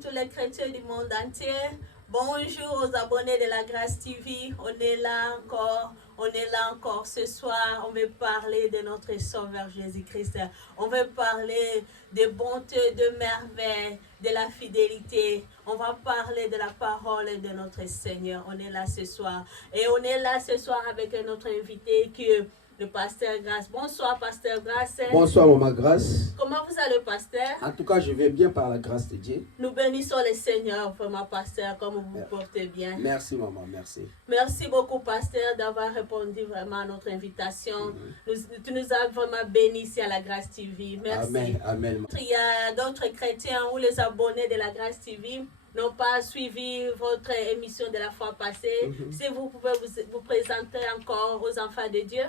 tous les chrétiens du monde entier. Bonjour aux abonnés de la Grâce TV. On est là encore ce soir. On veut parler de notre Sauveur Jésus-Christ. On veut parler des bontés, de merveilles, de la fidélité. On va parler de la parole de notre Seigneur. On est là ce soir. Et on est là ce soir avec notre invité qui est le pasteur Grace. Bonsoir, pasteur Grace. Bonsoir, maman Grace. Comment vous allez, pasteur? En tout cas, je vais bien par la grâce de Dieu. Nous bénissons le Seigneur, vraiment, pasteur, comme vous vous portez bien. Merci, maman, merci. Merci beaucoup, pasteur, d'avoir répondu vraiment à notre invitation. Tu nous as vraiment bénis ici à la Grâce TV. Merci. Amen, amen. Il y a d'autres chrétiens ou les abonnés de la Grâce TV n'ont pas suivi votre émission de la fois passée. Si vous pouvez vous présenter encore aux enfants de Dieu.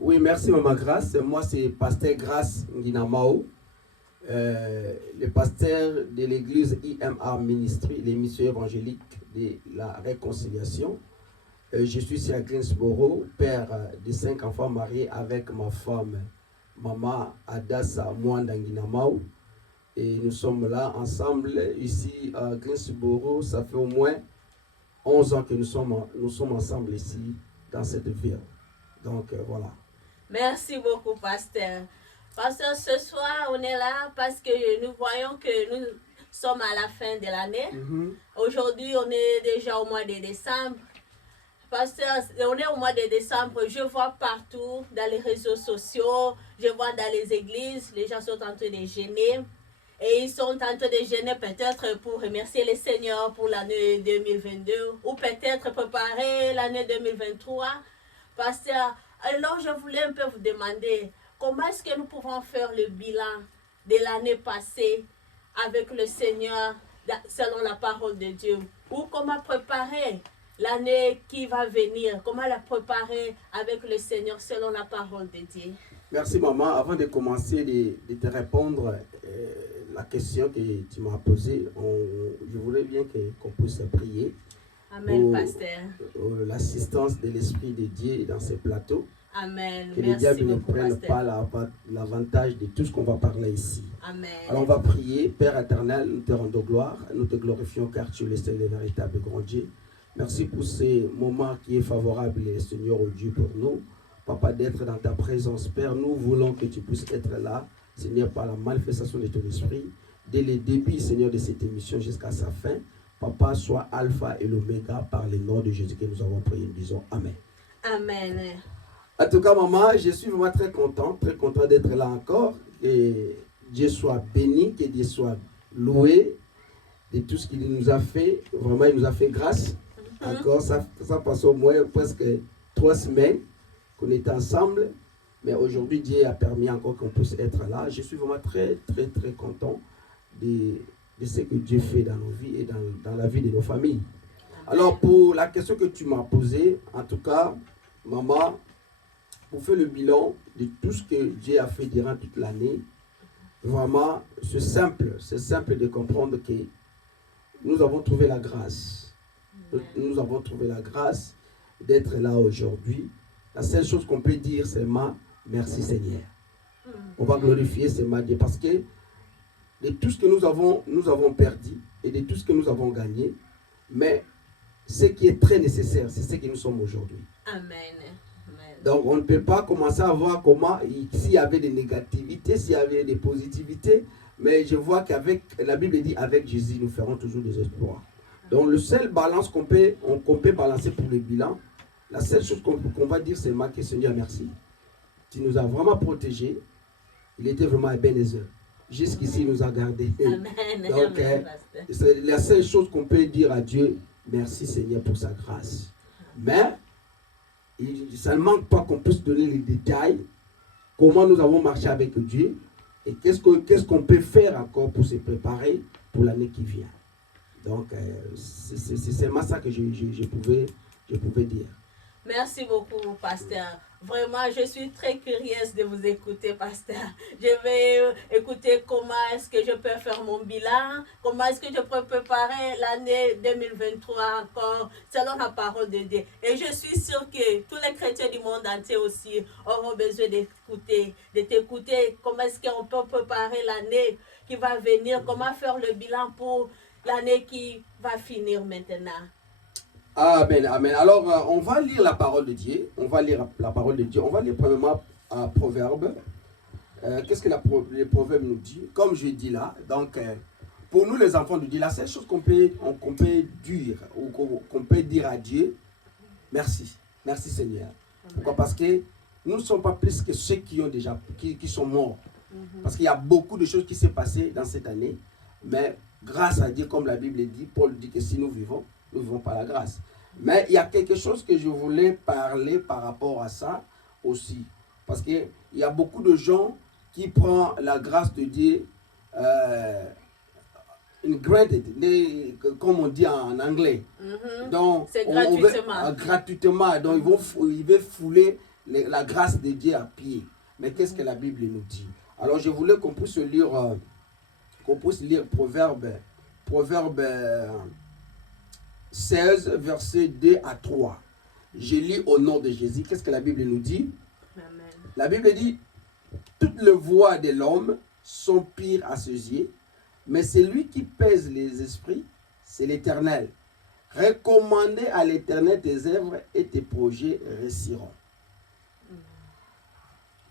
Oui, merci, maman Grace. Moi, c'est pasteur Grace Nguinamao, le pasteur de l'église IMR Ministry, l'émission évangélique de la réconciliation. Je suis ici à Greensboro, père de 5 enfants mariés avec ma femme, maman Adassa Mwanda Nguinamao. Et nous sommes là ensemble, ici à Greensboro. Ça fait au moins 11 ans que nous sommes ensemble ici, dans cette ville. Donc, voilà. Merci beaucoup, pasteur. Pasteur, ce soir, on est là parce que nous voyons que nous sommes à la fin de l'année. Aujourd'hui, on est déjà au mois de décembre. Pasteur, on est au mois de décembre. Je vois partout dans les réseaux sociaux, je vois dans les églises, les gens sont en train de jeûner. Et ils sont en train de jeûner peut-être pour remercier le Seigneur pour l'année 2022 ou peut-être préparer l'année 2023. Pasteur, alors je voulais un peu vous demander comment est-ce que nous pouvons faire le bilan de l'année passée avec le Seigneur selon la parole de Dieu, ou comment préparer l'année qui va venir, comment la préparer avec le Seigneur selon la parole de Dieu. Merci maman. Avant de commencer de te répondre la question que tu m'as posée, je voulais bien qu'on puisse prier. Amen, pasteur. L'assistance de l'Esprit de Dieu dans ces plateaux. Amen. Que le diable ne prenne pas l'avantage de tout ce qu'on va parler ici. Amen. Alors on va prier. Père éternel, nous te rendons gloire, nous te glorifions car tu es le seul et véritable grand Dieu. Merci pour ces moments qui est favorable, Seigneur, au Dieu pour nous. Papa, d'être dans ta présence, Père, nous voulons que tu puisses être là, Seigneur, par la manifestation de ton esprit, dès le début, Seigneur, de cette émission jusqu'à sa fin. Papa, soit Alpha et l'Oméga par le nom de Jésus que nous avons prié. Nous disons Amen. Amen. En tout cas, maman, je suis vraiment très content d'être là encore. Que Dieu soit béni, que Dieu soit loué de tout ce qu'il nous a fait. Vraiment, il nous a fait grâce. Encore, ça passe au moins presque 3 semaines qu'on était ensemble. Mais aujourd'hui, Dieu a permis encore qu'on puisse être là. Je suis vraiment très, très, très content de ce que Dieu fait dans nos vies et dans la vie de nos familles. Alors, pour la question que tu m'as posée, en tout cas, maman, pour faire le bilan de tout ce que Dieu a fait durant toute l'année, vraiment, c'est simple de comprendre que nous avons trouvé la grâce. Nous avons trouvé la grâce d'être là aujourd'hui. La seule chose qu'on peut dire, c'est merci Seigneur. On va glorifier ce Dieu parce que de tout ce que nous avons perdu et de tout ce que nous avons gagné, mais ce qui est très nécessaire, c'est ce que nous sommes aujourd'hui. Amen. Donc on ne peut pas commencer à voir comment, s'il y avait des négativités, s'il y avait des positivités, mais je vois qu'avec, la Bible dit, avec Jésus, nous ferons toujours des exploits. Donc le seul balance qu'on peut balancer pour le bilan, la seule chose qu'on va dire, c'est que Seigneur, merci. Tu nous as vraiment protégés. Il était vraiment un Ebenezer. Jusqu'ici, il nous a gardés. Amen. Donc, c'est la seule chose qu'on peut dire à Dieu, merci Seigneur pour sa grâce. Mais, ça ne manque pas qu'on puisse donner les détails, comment nous avons marché avec Dieu, et qu'est-ce qu'on peut faire encore pour se préparer pour l'année qui vient. Donc, c'est seulement ça que je pouvais dire. Merci beaucoup, pasteur. Vraiment, je suis très curieuse de vous écouter, pasteur. Je vais écouter comment est-ce que je peux faire mon bilan, comment est-ce que je peux préparer l'année 2023 encore, selon la parole de Dieu. Et je suis sûre que tous les chrétiens du monde entier aussi auront besoin de t'écouter, comment est-ce qu'on peut préparer l'année qui va venir, comment faire le bilan pour l'année qui va finir maintenant. Amen, amen. Alors, on va lire la parole de Dieu. On va lire la parole de Dieu. On va lire premièrement un proverbe. Qu'est-ce que le proverbe nous dit? Comme je dis là, donc, pour nous les enfants de Dieu, la seule chose qu'on peut dire, ou qu'on peut dire à Dieu, merci. Merci Seigneur. Amen. Pourquoi? Parce que nous ne sommes pas plus que ceux qui sont morts. Parce qu'il y a beaucoup de choses qui s'est passées dans cette année. Mais grâce à Dieu, comme la Bible dit, Paul dit que si nous vivons par la grâce. Mais il y a quelque chose que je voulais parler par rapport à ça aussi. Parce qu'il y a beaucoup de gens qui prennent la grâce de Dieu granted, comme on dit en anglais. Donc, c'est gratuitement. Gratuitement. Donc, ils vont fouler la grâce de Dieu à pied. Mais qu'est-ce que la Bible nous dit? Alors, je voulais qu'on puisse lire Proverbe 16, versets 2 à 3. Je lis au nom de Jésus. Qu'est-ce que la Bible nous dit? Amen. La Bible dit, toutes les voies de l'homme sont pires à ses yeux, mais celui qui pèse les esprits, c'est l'Éternel. Recommandez à l'Éternel tes œuvres et tes projets réussiront.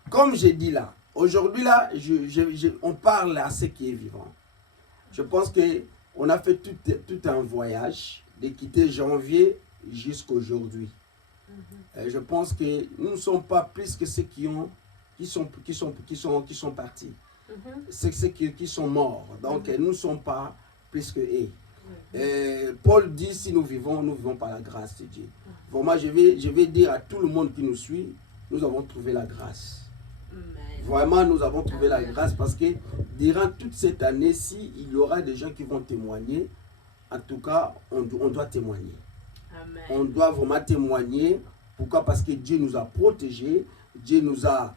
Comme j'ai dit là, aujourd'hui là, on parle à ce qui est vivant. Je pense qu'on a fait tout un voyage de quitter janvier jusqu'à aujourd'hui. Je pense que nous ne sommes pas plus que ceux qui sont partis. C'est ceux qui sont morts. Donc nous ne sommes pas plus que eux. Paul dit, si nous vivons par la grâce de Dieu. Vraiment, je vais dire à tout le monde qui nous suit, nous avons trouvé la grâce. Vraiment, nous avons trouvé la grâce parce que durant toute cette année-ci, il y aura des gens qui vont témoigner. En tout cas, on doit témoigner. Amen. On doit vraiment témoigner. Pourquoi? Parce que Dieu nous a protégés. Dieu nous a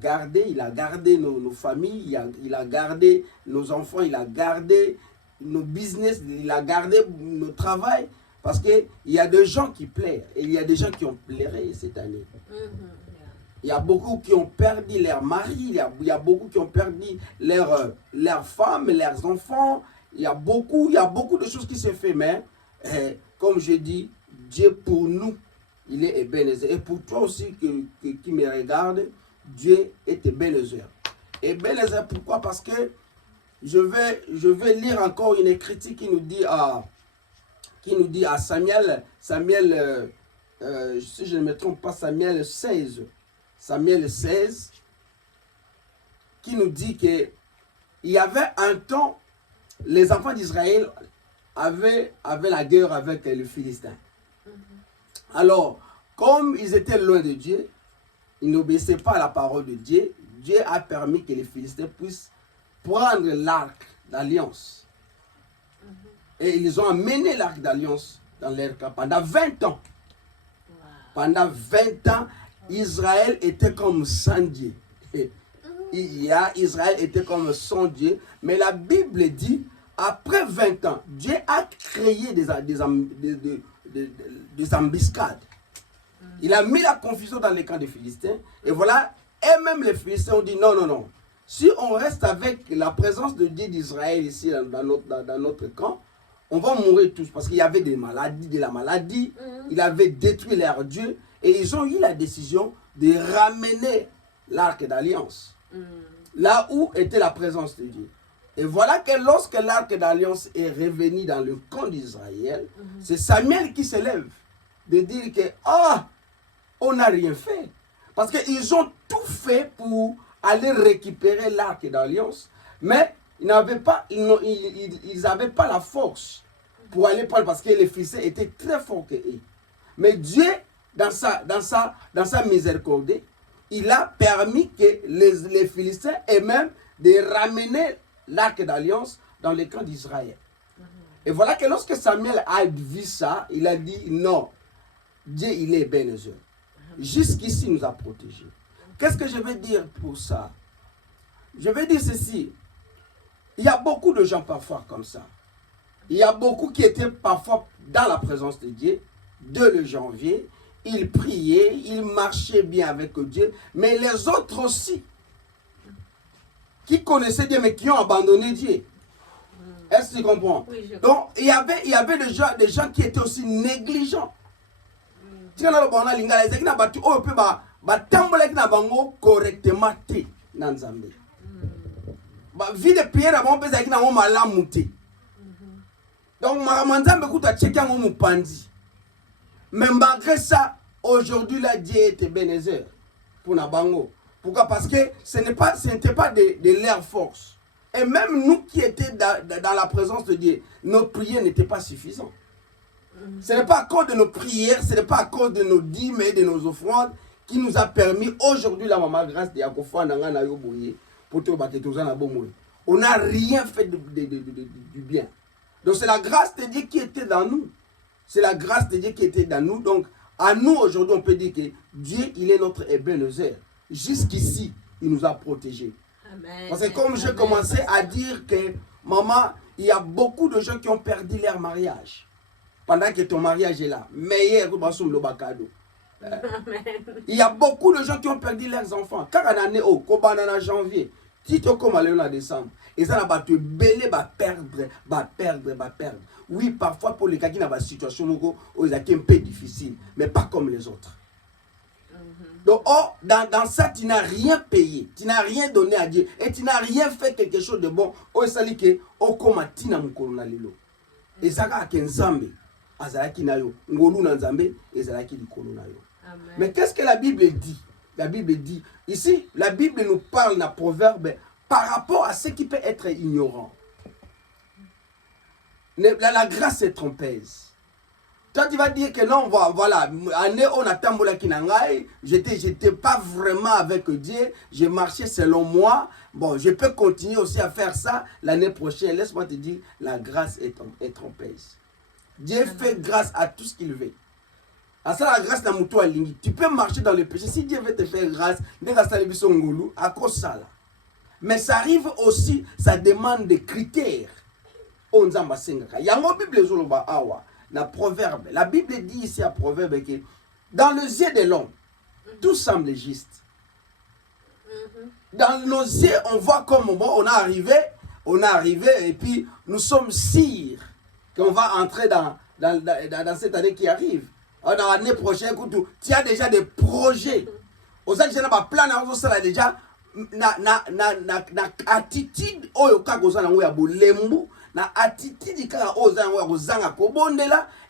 gardés. Il a gardé nos familles. Il a gardé nos enfants. Il a gardé nos business. Il a gardé nos travail. Parce qu'il y a des gens qui pleurent. Et il y a des gens qui ont pleuré cette année. Il y a beaucoup qui ont perdu leur mari, il y a beaucoup qui ont perdu leurs femmes, leurs enfants. Il y a beaucoup de choses qui se font. Mais comme je dis, Dieu pour nous, il est Ebenezer. Et pour toi aussi qui me regarde, Dieu est Ebenezer. Ebenezer, pourquoi? Parce que je vais lire encore une critique qui nous dit à Samuel, si je ne me trompe pas, Samuel 16, qui nous dit que il y avait un temps, les enfants d'Israël avaient la guerre avec les Philistins. Alors, comme ils étaient loin de Dieu, ils n'obéissaient pas à la parole de Dieu. Dieu a permis que les Philistins puissent prendre l'arc d'alliance. Et ils ont amené l'arc d'alliance dans leur camp pendant 20 ans. Pendant 20 ans, Israël était comme sans Dieu. Israël était comme sans Dieu. Mais la Bible dit, après 20 ans, Dieu a créé des embuscades. Il a mis la confusion dans les camps des Philistins. Et voilà, et même les Philistins ont dit non. Si on reste avec la présence de Dieu d'Israël ici dans notre camp, on va mourir tous. Parce qu'il y avait de la maladie. Il avait détruit leur Dieu. Et ils ont eu la décision de ramener l'arc d'alliance. Là où était la présence de Dieu. Et voilà que lorsque l'arc d'alliance est revenu dans le camp d'Israël, c'est Samuel qui se lève. De dire que, on n'a rien fait. Parce qu'ils ont tout fait pour aller récupérer l'arc d'alliance. Mais ils n'avaient pas la force pour aller prendre. Parce que les Philistins étaient très forts que eux. Mais Dieu, dans sa miséricorde, il a permis que les Philistins aient même de ramener l'arc d'alliance dans les camps d'Israël. Et voilà que lorsque Samuel a vu ça, il a dit non, Dieu il est Ebenezer. Jusqu'ici il nous a protégés. Qu'est-ce que je vais dire pour ça? Je vais dire ceci. Il y a beaucoup de gens parfois comme ça. Il y a beaucoup qui étaient parfois dans la présence de Dieu, dès le janvier. Ils priaient, ils marchaient bien avec Dieu, mais les autres aussi, qui connaissaient Dieu, mais qui ont abandonné Dieu. Est-ce que tu comprends? Oui, je Donc, il y avait des gens qui étaient aussi négligents. Tu vois, on a lingala, ils ont battu, oh, peut tambola qui n'a pas correctement té dans Zambie. Vie de prière avant, peut être qui n'a pas malamouté. Donc, Maramanzambe kuta tcheka ngo mupandi. Mais malgré ça, aujourd'hui, là, Dieu était bénézeur pour Nabango. Pourquoi? Parce que ce n'était pas de leur force. Et même nous qui étions dans la présence de Dieu, nos prières n'étaient pas suffisantes. Ce n'est pas à cause de nos prières, ce n'est pas à cause de nos dîmes et de nos offrandes qui nous a permis aujourd'hui, la maman grâce de Yakofa, on n'a rien fait du bien. Donc c'est la grâce de Dieu qui était dans nous. C'est la grâce de Dieu qui était dans nous. Donc à nous aujourd'hui, on peut dire que Dieu, il est notre Ebenezer. Jusqu'ici, il nous a protégés. Amen. Parce que comme j'ai commencé à dire que, maman, il y a beaucoup de gens qui ont perdu leur mariage. Pendant que ton mariage est là. Meilleur que le bacado. Il y a beaucoup de gens qui ont perdu leurs enfants. Car en année, en janvier, si tu comme en décembre, et ça va te belé, va perdre. Oui, parfois pour les cas qui n'ont pas de situation, ils ont un peu difficile, mais pas comme les autres. Donc, dans ça, tu n'as rien payé, tu n'as rien donné à Dieu, et tu n'as rien fait quelque chose de bon. Ça dit que, comme tu n'as pas lilo. Et ça, c'est un Nzambe. Azalaki na yo, ngolu na Nzambe, ezalaki likolo na yo. Mais qu'est-ce que la Bible dit? La Bible dit, ici, la Bible nous parle dans Proverbe par rapport à ce qui peut être ignorant. La grâce est trompeuse. Toi, tu vas dire que non, voilà, année on a tambola kinangai, j'étais pas vraiment avec Dieu, j'ai marché selon moi. Bon, je peux continuer aussi à faire ça l'année prochaine. Laisse-moi te dire, la grâce est trompeuse. Dieu fait grâce à tout ce qu'il veut. À ça, la grâce n'a pas de tu peux marcher dans le péché. Si Dieu veut te faire grâce, à cause ça là. Mais ça arrive aussi, ça demande des critères. Il y a une Bible dans Proverbe. La Bible dit ici à Proverbe que dans les yeux de l'homme, tout semble juste. Dans nos yeux, on voit comme on est arrivé et puis nous sommes sûrs qu'on va entrer dans cette année qui arrive. Dans l'année prochaine, tu as déjà des projets. Aux gens qui ont un plan, déjà na attitude na attitude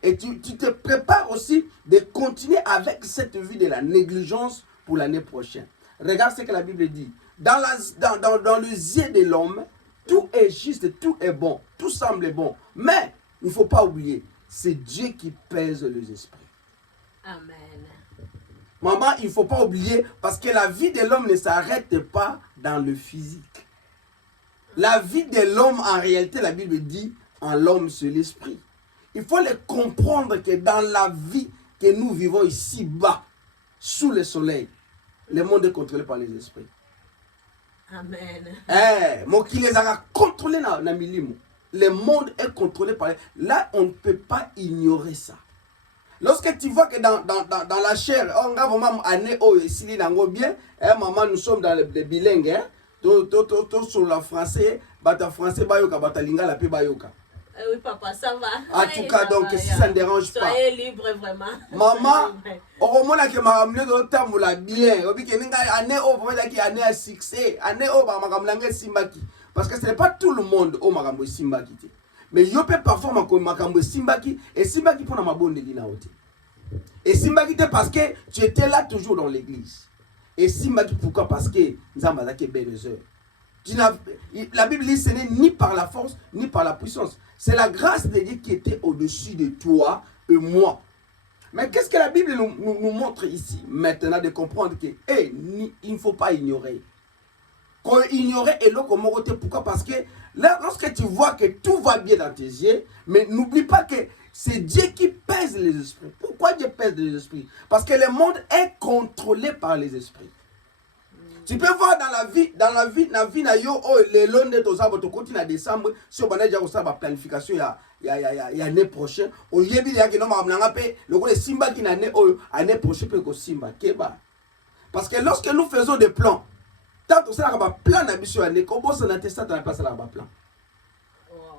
et tu te prépares aussi de continuer avec cette vie de la négligence pour l'année prochaine. Regarde ce que la Bible dit. Dans les yeux de l'homme, tout est juste, tout est bon, tout semble bon. Mais il ne faut pas oublier, c'est Dieu qui pèse les esprits. Amen. Maman, il ne faut pas oublier, parce que la vie de l'homme ne s'arrête pas dans le physique. La vie de l'homme, en réalité, la Bible dit, en l'homme, c'est l'esprit. Il faut le comprendre que dans la vie que nous vivons ici-bas, sous le soleil, le monde est contrôlé par les esprits. Amen. Moi qui les a contrôlés dans le milimo. Le monde est contrôlé par... Là, on ne peut pas ignorer ça. Lorsque tu vois que dans la chair, on a vraiment année ici, bien, maman, nous sommes dans les bilingues, tout sur le français, bata français, bayoka, bata lingala, puis bayoka. Oui, papa, ça va. En tout cas, donc, si ça ne dérange pas. Soyez libre, vraiment. Maman, au moment où ma ramené dans le temps, vous la bien. Au bout année année à succès, année ma simbaki. Parce que ce n'est pas tout le monde au marambo simbaki. Mais il y a parfois ma simbaki et simbaki pour ma bonne lina oti. Et simbaki parce que tu étais là toujours dans l'église. Et simbaki pourquoi? Parce que Nzamba est bénézeur. La Bible dit ce n'est ni par la force ni par la puissance. C'est la grâce de Dieu qui était au-dessus de toi et moi. Mais qu'est-ce que la Bible nous montre ici? Maintenant de comprendre que il ne faut pas ignorer. Ignorer est là comme pourquoi? Parce que là, lorsque tu vois que tout va bien dans tes yeux, mais n'oublie pas que c'est Dieu qui pèse les esprits. Pourquoi Dieu pèse les esprits? Parce que le monde est contrôlé par les esprits. Tu peux voir dans la vie na yo les londes aux arbres to continue à décembre si on a déjà aussi la planification il y a l'année prochaine au yebi ya que non ma pe le simba qui na année prochaine peut que simba keba. Parce que lorsque nous faisons des plans, tant que ça va plan na biso année comme ça na testa na pas ça la plan.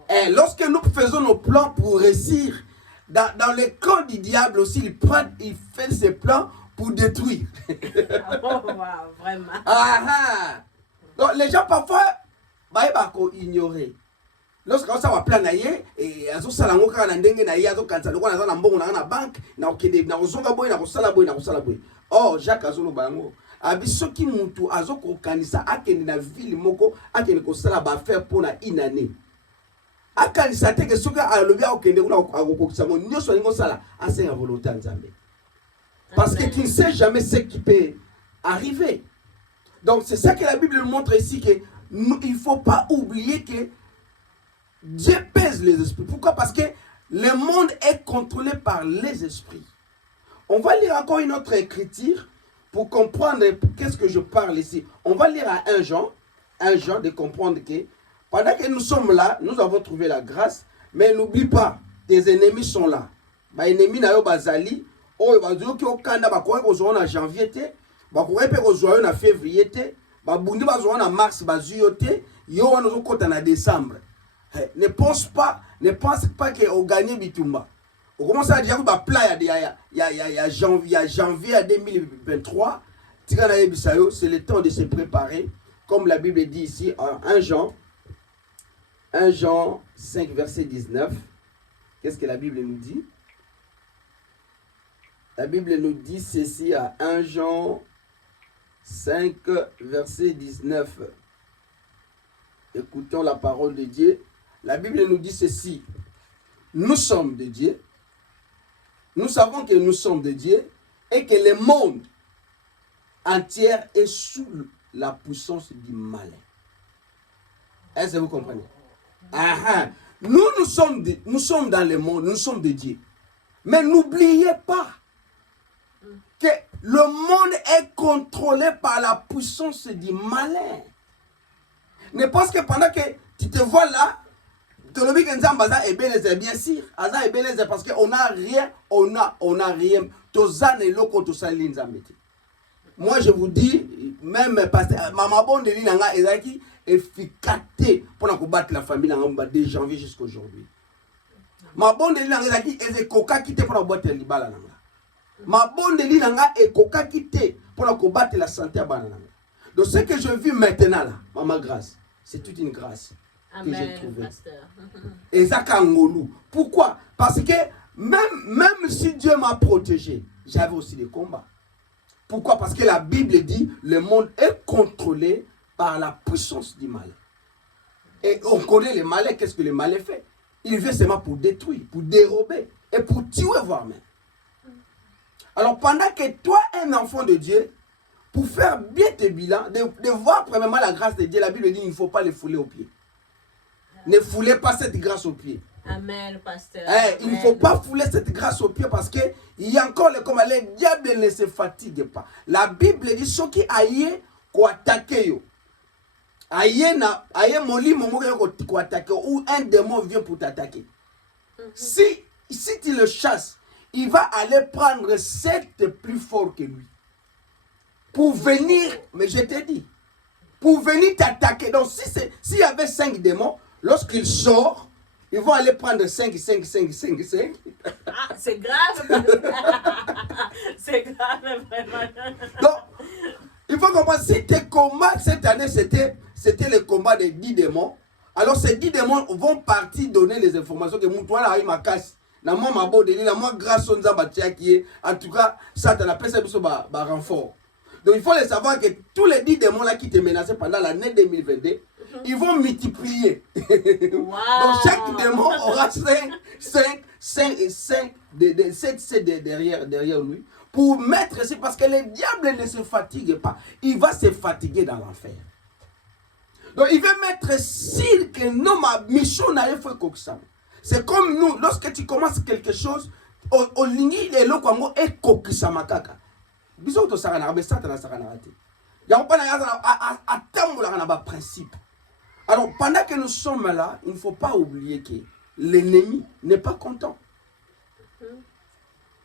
Et lorsque nous faisons nos plans pour réussir, dans le camp du diable aussi, il fait ses plans pour détruire. Vraiment. Donc les gens parfois, ils ignorent. Lorsqu'on s'en va plan naïe, et à ce salon, quand on a ndenge naïe, à ce quand on a un bon, on a une banque, on a un oh, Jacques Azolo Bango. Abisoki Moutou, Azoko Kanisa, Aken na ville moko, Aken ko sala ba faire pour na inane. Akanisa te que soka a lobia okende una agoko kisamo, nyoso ningo sala, ase en volonté nzambe. Parce que tu ne sais jamais ce qui peut arriver. Donc c'est ça que la Bible montre ici, que il ne faut pas oublier que Dieu pèse les esprits. Pourquoi? Parce que le monde est contrôlé par les esprits. On va lire encore une autre écriture pour comprendre qu'est-ce que je parle ici. On va lire à 1 Jean de comprendre que pendant que nous sommes là, nous avons trouvé la grâce, mais n'oublie pas, tes ennemis sont là. Les ennemis na yo bazali, oh bazali ki okanda bakoye kozwa na janvier te, bakoye pe kozwa na février te, babundi bazwa na mars bazuyo te, yo wana ozokota na décembre. Ne pense pas que au gagner bitumba. On commence à dire que il y a janvier 2023, c'est le temps de se préparer, comme la Bible dit ici en 1 Jean 5 verset 19. Qu'est-ce que la Bible nous dit? La Bible nous dit ceci à 1 Jean 5 verset 19. Écoutons la parole de Dieu. La Bible nous dit ceci. Nous sommes de Dieu. Nous savons que nous sommes de Dieu et que le monde entier est sous la puissance du malin. Est-ce que vous comprenez? Nous sommes dans le monde, nous sommes de Dieu. Mais n'oubliez pas que le monde est contrôlé par la puissance du malin. Ne pense que pendant que tu te vois là, bien sûr, parce qu'on n'a rien, on a rien. Moi je vous dis, même parce que maman bonne de l'Inanga est efficace pour combattre la famille de janvier jusqu'à aujourd'hui. Ma bonne de l'Inanga est coca quitté pour combattre les balles. Ma bonne de l'Inanga est coca quitté pour combattre la santé à banana. Donc ce que je vis maintenant là, maman grâce, c'est toute une grâce. Que j'ai trouvé. Et ça Kangolou. Pourquoi? Parce que même si Dieu m'a protégé, j'avais aussi des combats. Pourquoi? Parce que la Bible dit le monde est contrôlé par la puissance du mal. Et on connaît le malin. Qu'est-ce que le malin fait? Il vient seulement pour détruire, pour dérober et pour tuer voire même. Alors pendant que toi, un enfant de Dieu, pour faire bien tes bilans, de voir premièrement la grâce de Dieu, la Bible dit qu'il ne faut pas les fouler aux pieds. Ne foulez pas cette grâce aux pieds. Amen, pasteur. Il ne faut pas fouler cette grâce aux pieds parce qu'il y a encore le combat. Le diable ne se fatigue pas. La Bible dit ceux qui aillent quoi attaquer. Aïe moli momo ko attaquer ou un démon vient pour t'attaquer. Si tu le chasses, il va aller prendre 7 plus forts que lui. Pour venir, mais je te dis, pour venir t'attaquer. Donc s'il y avait 5 démons, lorsqu'il sort, ils vont aller prendre 5. Ah, c'est grave. C'est grave, vraiment. Donc, il faut comprendre, si tes combats cette année, c'était le combat des 10 démons, alors ces 10 démons vont partir donner les informations que Moutouala a eu ma casse. Na moi ma bodeli, na moi grâce au Nzamba qui est, en tout cas, ça t'en appelle ça un renfort. Donc il faut le savoir que tous les 10 démons là qui te menaçaient pendant l'année 2022, ils vont multiplier. Wow. Donc chaque démon aura 7 derrière lui pour mettre ici, parce que le diable ne se fatigue pas. Il va se fatiguer dans l'enfer. Donc il veut mettre sur que non, ma mission n'a pas fait ça. C'est comme nous, lorsque tu commences quelque chose, au ligne de l'eau est kokisa makaka. Bisous to sarana, mais ça t'as la sarana raté. Il y a un principe. Alors pendant que nous sommes là, il ne faut pas oublier que l'ennemi n'est pas content.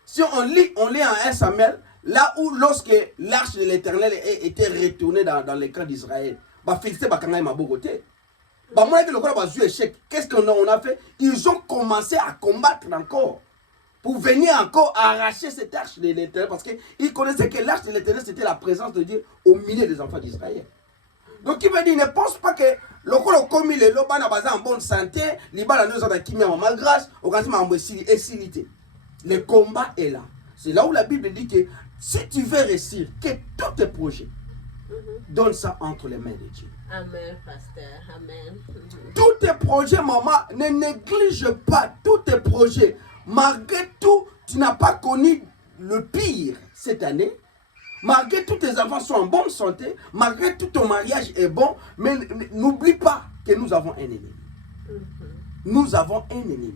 Si on lit en 1 Samuel, là où lorsque l'arche de l'Éternel était retournée dans le camp d'Israël, bah Philistin bah quand même à Bogoté. Qu'est-ce qu'on a fait? Ils ont commencé à combattre encore pour venir encore arracher cette arche de l'Éternel parce qu'ils connaissaient que l'arche de l'Éternel c'était la présence de Dieu au milieu des enfants d'Israël. Donc il veut dire, ne pense pas que le commis les loba na baza en bonne santé, libala nous a qui en ma grâce, au cas où le combat est là. C'est là où la Bible dit que si tu veux réussir, que tous tes projets, donne ça entre les mains de Dieu. Amen, pasteur. Amen. Tous tes projets, maman, ne néglige pas tous tes projets. Malgré tout, tu n'as pas connu le pire cette année. Malgré tout, tes enfants sont en bonne santé. Malgré tout, ton mariage est bon. Mais n'oublie pas que nous avons un ennemi. Nous avons un ennemi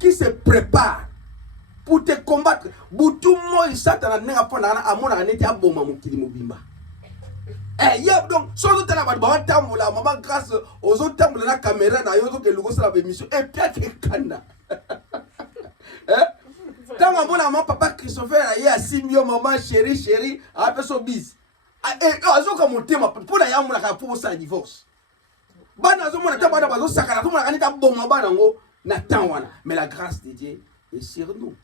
qui se prépare pour te combattre. Boutou moi, il s'attend à mon année à bon maman qui mobimba. Eh, donc, sans doute, la maman, grâce aux autres temps de la caméra, que le gosse la émission, et puis, Kanda. Tant que mon papa Christopher, il y a 6 millions, maman, chérie, a fait son bis. Et, comme mon thème, pour la yamoula, pour ça, divorce. Mais la grâce de Dieu est sur nous.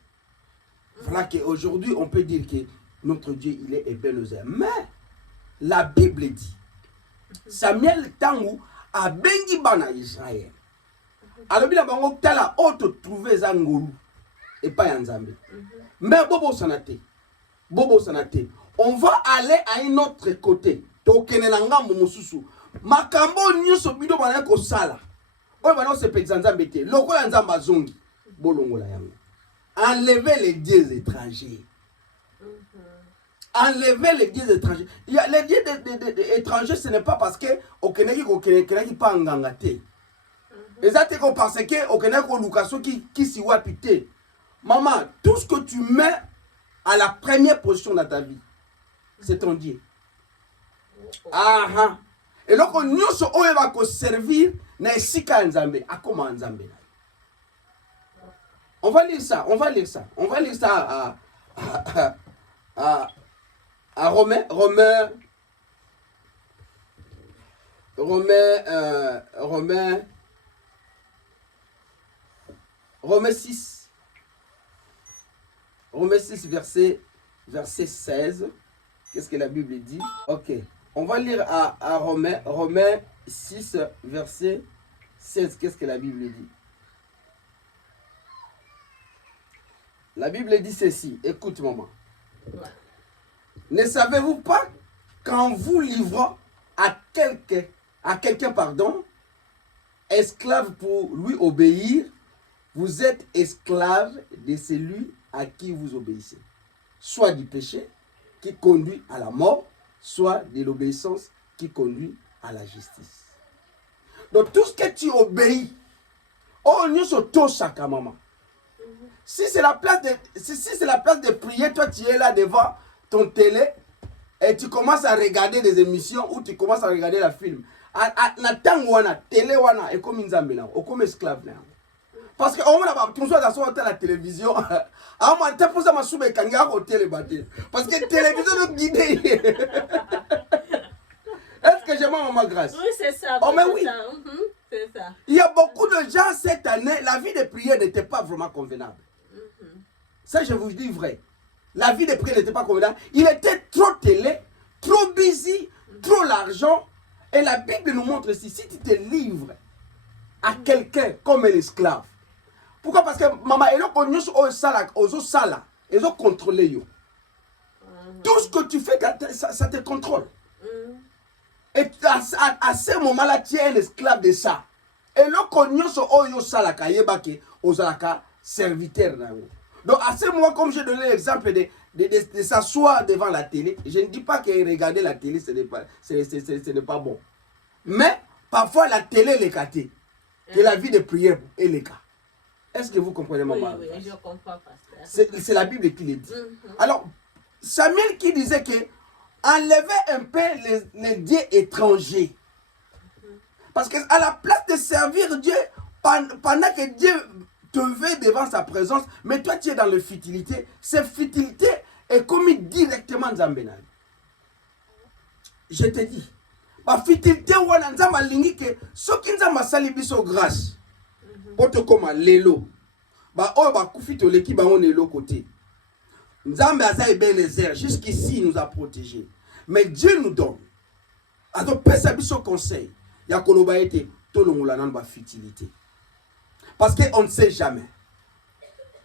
Voilà qu'aujourd'hui, on peut dire que notre Dieu, il est ébélosé. Mais, la Bible dit, Samuel Tangou a bengi bana Israël. Alors, il a bango tala auto trouvé zangolu et pas yanzambe. Mais bobo sanate, on va aller à un autre côté. Tokene nanga momususu. Makambo nyuso bido bana ko sala. Oyo bana se pe nzambe te. Loko ya nzamba zongi. Bolongola yango. Enlever les dieux étrangers. Enlever les dieux étrangers. Il y a les dieux étrangers, ce n'est pas parce que au Kenya qui pas en gangate. Exactement parce que au Kenya Lukaso qui s'y voit pité. Maman, tout ce que tu mets à la première position dans ta vie, c'est ton Dieu. Ah. Et donc nous on va servir na sika nzambe akoma nzambe. On va lire ça à Romains 6. Romains 6, verset 16. Qu'est-ce que la Bible dit? Ok. On va lire à Romains 6, verset 16. Qu'est-ce que la Bible dit? La Bible dit ceci. Écoute, maman. Ne savez-vous pas qu'en vous livrant à quelqu'un, esclave pour lui obéir, vous êtes esclave de celui à qui vous obéissez, soit du péché qui conduit à la mort, soit de l'obéissance qui conduit à la justice. Donc tout ce que tu obéis, nous sommes chaque maman. Si c'est la place de prier, toi tu es là devant ton télé et tu commences à regarder des émissions ou tu commences à regarder la film. Na tango wana télé wana et comme nzambe na, comme esclave na. Parce que on va tout ça dans la télévision. Ah moi t'as posé ma soube kanga au télé baté. Parce que télévision nous guide. Est-ce que j'ai ma grâce? Oui, c'est ça. Oh mais oui. C'est ça. Il y a beaucoup de gens cette année, la vie de prière n'était pas vraiment convenable. Ça je vous dis vrai. La vie de prière n'était pas convenable. Il était trop télé, trop busy, trop l'argent. Et la Bible nous montre ici, si tu te livres à quelqu'un comme un esclave. Pourquoi? Parce que maman, elle a connu au sala, ils ont contrôlé. Tout ce que tu fais, ça te contrôle. Et à ce moment-là, tu es un esclave de ça. Et le connu au sala, aux serviteurs. Donc à ce moment, comme j'ai donné l'exemple de s'asseoir devant la télé, je ne dis pas que regarder la télé, ce n'est pas bon. Mais parfois la télé est gâtée. Que la vie de prière est le cas. Est-ce que vous comprenez maman? Oui, je comprends, pasteur. C'est la Bible qui le dit. Alors, Samuel qui disait que enlevez un peu les dieux étrangers. Parce qu'à la place de servir Dieu, pendant que Dieu te veut devant sa présence, mais toi tu es dans la futilité, cette futilité est commise directement dans Nzambe. Je te dis, ba fitilité wana nzamba lingi ke soki nzamba sali biso grâce poto koma lelo ba oyo ba kufito leki ba on lelo côté nzambe aza Ebenezer jusqu'ici nous a protégés mais Dieu nous donne azo pesa biso conseil ya koloba ete tolongola nan ba fitilité parce que on ne sait jamais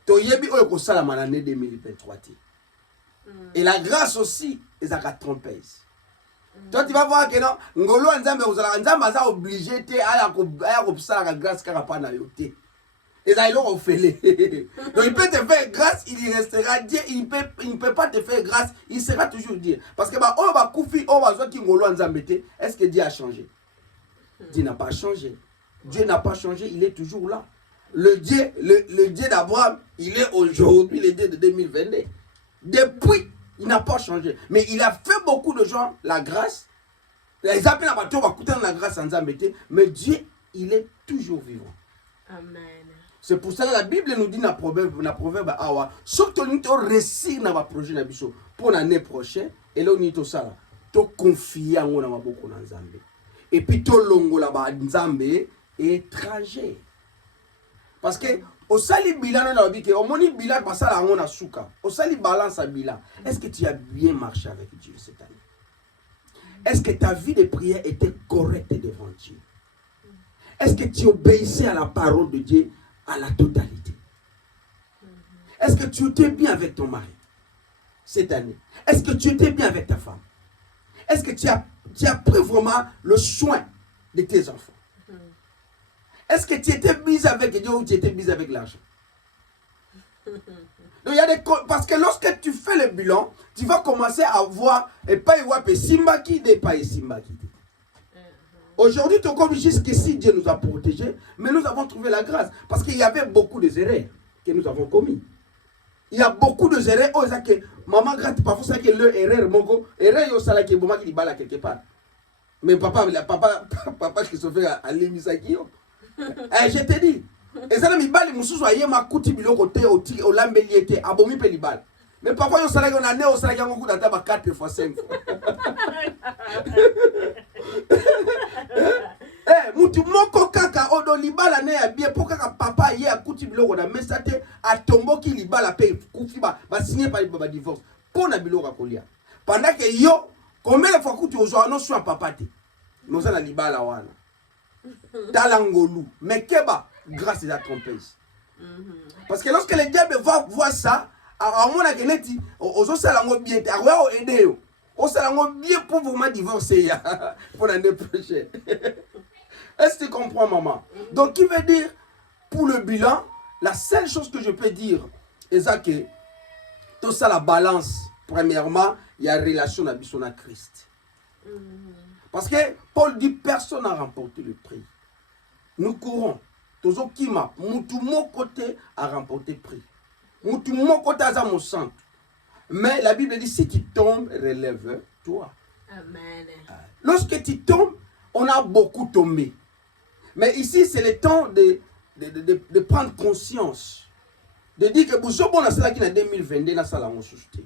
to yebi oyo ko sala l'année 2023 et la grâce aussi est à trompeuse. Toi tu vas voir que non ngolo nzambe ozala nzambe aza obligé te aya ko sala la grâce car pas na yoté et ça ils l'ont fait. Donc il peut te faire grâce, il y restera Dieu, il ne peut pas te faire grâce, il sera toujours Dieu parce que bah on va koufi on va zo ki ngolo nzambe te. Est-ce que Dieu a changé? Dieu n'a pas changé. Dieu n'a pas changé, il est toujours là. Le Dieu d'Abraham, il est aujourd'hui le Dieu de 2022. Depuis, il n'a pas changé. Mais il a fait beaucoup de gens la grâce. Les appels à bateau va coûter la grâce en Zambété. Mais Dieu, il est toujours vivant. Amen. C'est pour ça que la Bible nous dit dans le proverbe, surtout nous avons réussi dans le projet pour l'année prochaine. Et là, nous avons ça. Tu confies en nous beaucoup dans Zambé. Et puis, tu longo là-bas, Zambé étranger. Parce que au sali bilan na biki au moni bilan basala ngona suka au sali balance à bilan. Est-ce que tu as bien marché avec Dieu cette année? Est-ce que ta vie de prière était correcte devant Dieu? Est-ce que tu obéissais à la parole de Dieu à la totalité? Est-ce que tu étais bien avec ton mari cette année? Est-ce que tu étais bien avec ta femme? Est-ce que tu as pris vraiment le soin de tes enfants? Est-ce que tu étais busy avec Dieu ou tu étais busy avec l'argent? Donc, parce que lorsque tu fais le bilan, tu vas commencer à voir et pas y voir Simba qui n'est pas Simba qui. Aujourd'hui, tu comme jusqu'ici, Dieu nous a protégés, mais nous avons trouvé la grâce. Parce qu'il y avait beaucoup de erreurs que nous avons commis. Il y a beaucoup de erreurs. Oh, ça que maman gratte parfois ça que le erreur mogo erreur yo sala que bon qui bala quelque part. Mais papa qui se fait à l'émisaki. Je te dis, et ça mi bali mususu aye makuti biloko te au lambeli ete abomi pe libal. Mais parfois yo sala on a né au sala yango ku data ba 4 fois 5 fois. Mutu moko kaka odo libala ne ya bien pour kaka papa ye akuti biloko na mesate atomboki libala pe kufi ba signer par ba divorce pour na biloko kolia. Pendant que yo combien de fois kuti ozo no soit papa te. Nous na libala wana. Talangolu, mais keba grâce à la trompeuse. Parce que lorsque le diable va voir ça, à mon avis, aux salango bien, à aider, aux salango bien pour vous divorcer pour l'année prochaine. Est-ce que tu comprends, maman? Donc, qui veut dire, pour le bilan, la seule chose que je peux dire, c'est que tout ça, la balance, premièrement, il y a relation à Bissona Christ. Parce que Paul dit personne n'a remporté le prix. Nous courons. Tozo kima, mutu mon côté a remporté le prix. Mutu mon côté a mon sang. Mais la Bible dit si tu tombes, relève-toi. Amen. Lorsque tu tombes, on a beaucoup tombé. Mais ici, c'est le temps de prendre conscience. De dire que vous bon cela qui est en 2022, na sala on susté.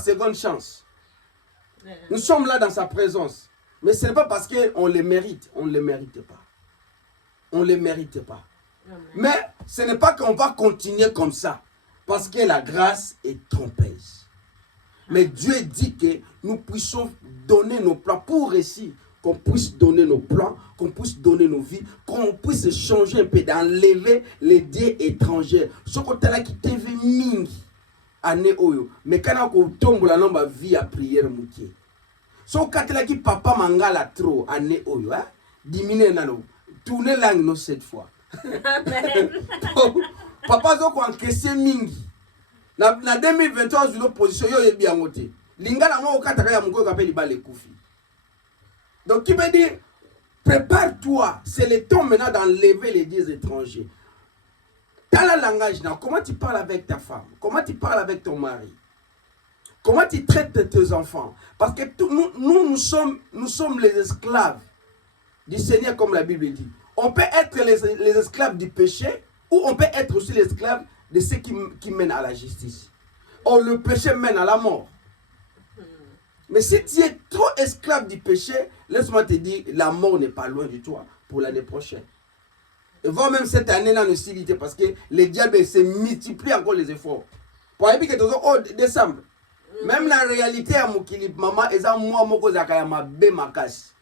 Seconde chance. Nous sommes là dans sa présence. Mais ce n'est pas parce qu'on le mérite. On ne le mérite pas. On ne le mérite pas. Mais ce n'est pas qu'on va continuer comme ça. Parce que la grâce est trompeuse. Mais Dieu dit que nous puissions donner nos plans pour réussir. Qu'on puisse donner nos plans, qu'on puisse donner nos vies, qu'on puisse changer un peu, d'enlever les dieux étrangers. Ce côté là qui t'est venu année oyo, mais quand on tombe la nombre vie à prière moutier. Ce côté là qui papa mangala trop année oyo, hein, diminuer nano, tourner langue non cette fois. Papa zo ko encaisser mingi. Na 2023 sur l'opposition yo yebi angote. Lingala mo okata ya moko kapeli bale kufi. Donc, qui veut dire, prépare-toi, c'est le temps maintenant d'enlever les dieux étrangers. Dans le langage, comment tu parles avec ta femme? Comment tu parles avec ton mari? Comment tu traites tes enfants? Parce que nous sommes les esclaves du Seigneur, comme la Bible dit. On peut être les esclaves du péché, ou on peut être aussi l'esclave de ceux qui mènent à la justice. Or, le péché mène à la mort. Mais si tu es trop esclave du péché, laisse-moi te dire, la mort n'est pas loin de toi pour l'année prochaine. Et voir même cette année-là ne s'iliter parce que les diables se multiplient encore les efforts. Pour aller que oh, décembre. Même la réalité à Mokili, maman, et ça, moi, moko zakaya ma be makas.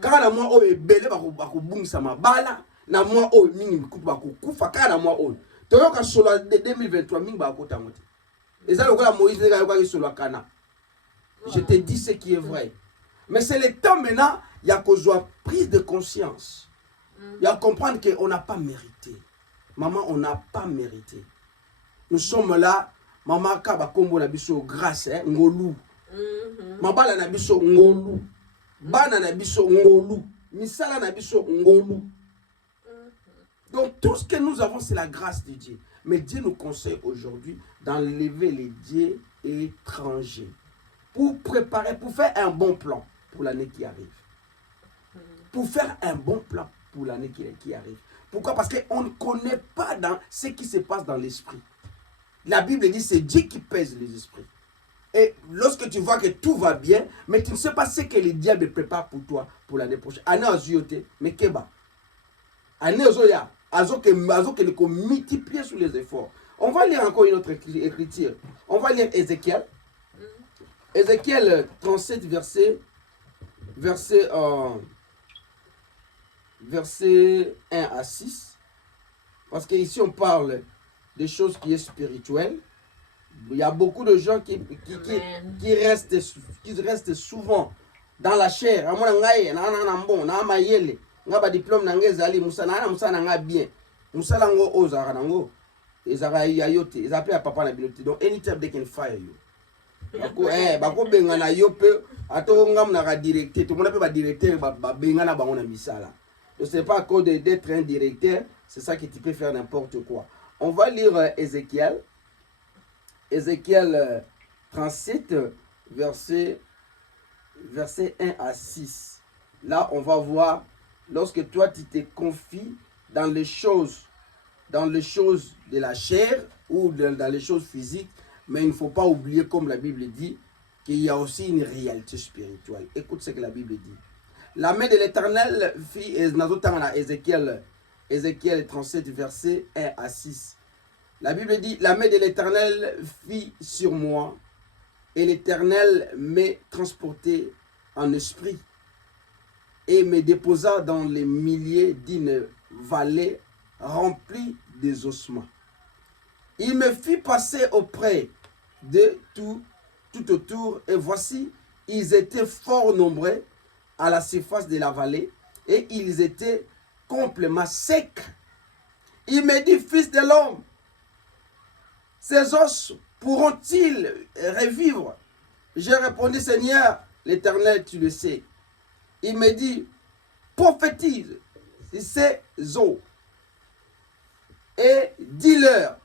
Car na moi, oh, et belé, bako boum sa ma bala. Na moi, oh, mingi kutu bako kufa. Car na moi, oh. Toyo ka solo de 2023, mingi bako tamote. Et ça, le gars, Moïse, le gars, il solo kana. Je te dis ce qui est vrai. Mais c'est le temps maintenant, il y a qu'on soit prise de conscience. Il y a à comprendre qu'on n'a pas mérité. Maman, on n'a pas mérité. Nous sommes là. Maman, kaba kombo na biso grâce, ngolu. Mabala na biso ngolu. Bana na biso ngolu. Misala na biso ngolu. Donc tout ce que nous avons, c'est la grâce de Dieu. Mais Dieu nous conseille aujourd'hui d'enlever les dieux étrangers. Pour préparer, pour faire un bon plan pour l'année qui arrive. Pour faire un bon plan pour l'année qui arrive. Pourquoi? Parce qu'on ne connaît pas dans ce qui se passe dans l'esprit. La Bible dit c'est Dieu qui pèse les esprits. Et lorsque tu vois que tout va bien, mais tu ne sais pas ce que le diable prépare pour toi pour l'année prochaine. Année azuyote, mais keba. Année azoya, azo que le multiplier sur les efforts. On va lire encore une autre écriture. On va lire Ézéchiel. Ézéchiel 37, verset 1 à 6. Parce qu'ici on parle des choses qui sont spirituelles. Il y a beaucoup de gens qui restent souvent dans la chair. Donc anytime they can fire you. Bako benga na yo pe ato ngam na directeur tout le monde peut ba directeur ba benga na bango na misala. Je sais pas à cause d'être un directeur, c'est ça que tu peux faire n'importe quoi. On va lire Ézéchiel 37 verset 1 à 6. Là, on va voir lorsque toi tu te confies dans les choses de la chair ou dans les choses physiques. Mais il ne faut pas oublier, comme la Bible dit, qu'il y a aussi une réalité spirituelle. Écoute ce que la Bible dit. La main de l'Éternel fit, Ézéchiel 37, verset 1 à 6. La Bible dit, la main de l'Éternel fit sur moi, et l'Éternel m'est transporté en esprit, et me déposa dans les milliers d'une vallée remplie des ossements. Il me fit passer auprès de tout autour, et voici, ils étaient fort nombreux à la surface de la vallée, et ils étaient complètement secs. Il me dit, fils de l'homme, ces os pourront-ils revivre? J'ai répondu, Seigneur, l'Éternel, tu le sais. Il me dit, prophétise ces os, et dis-leur,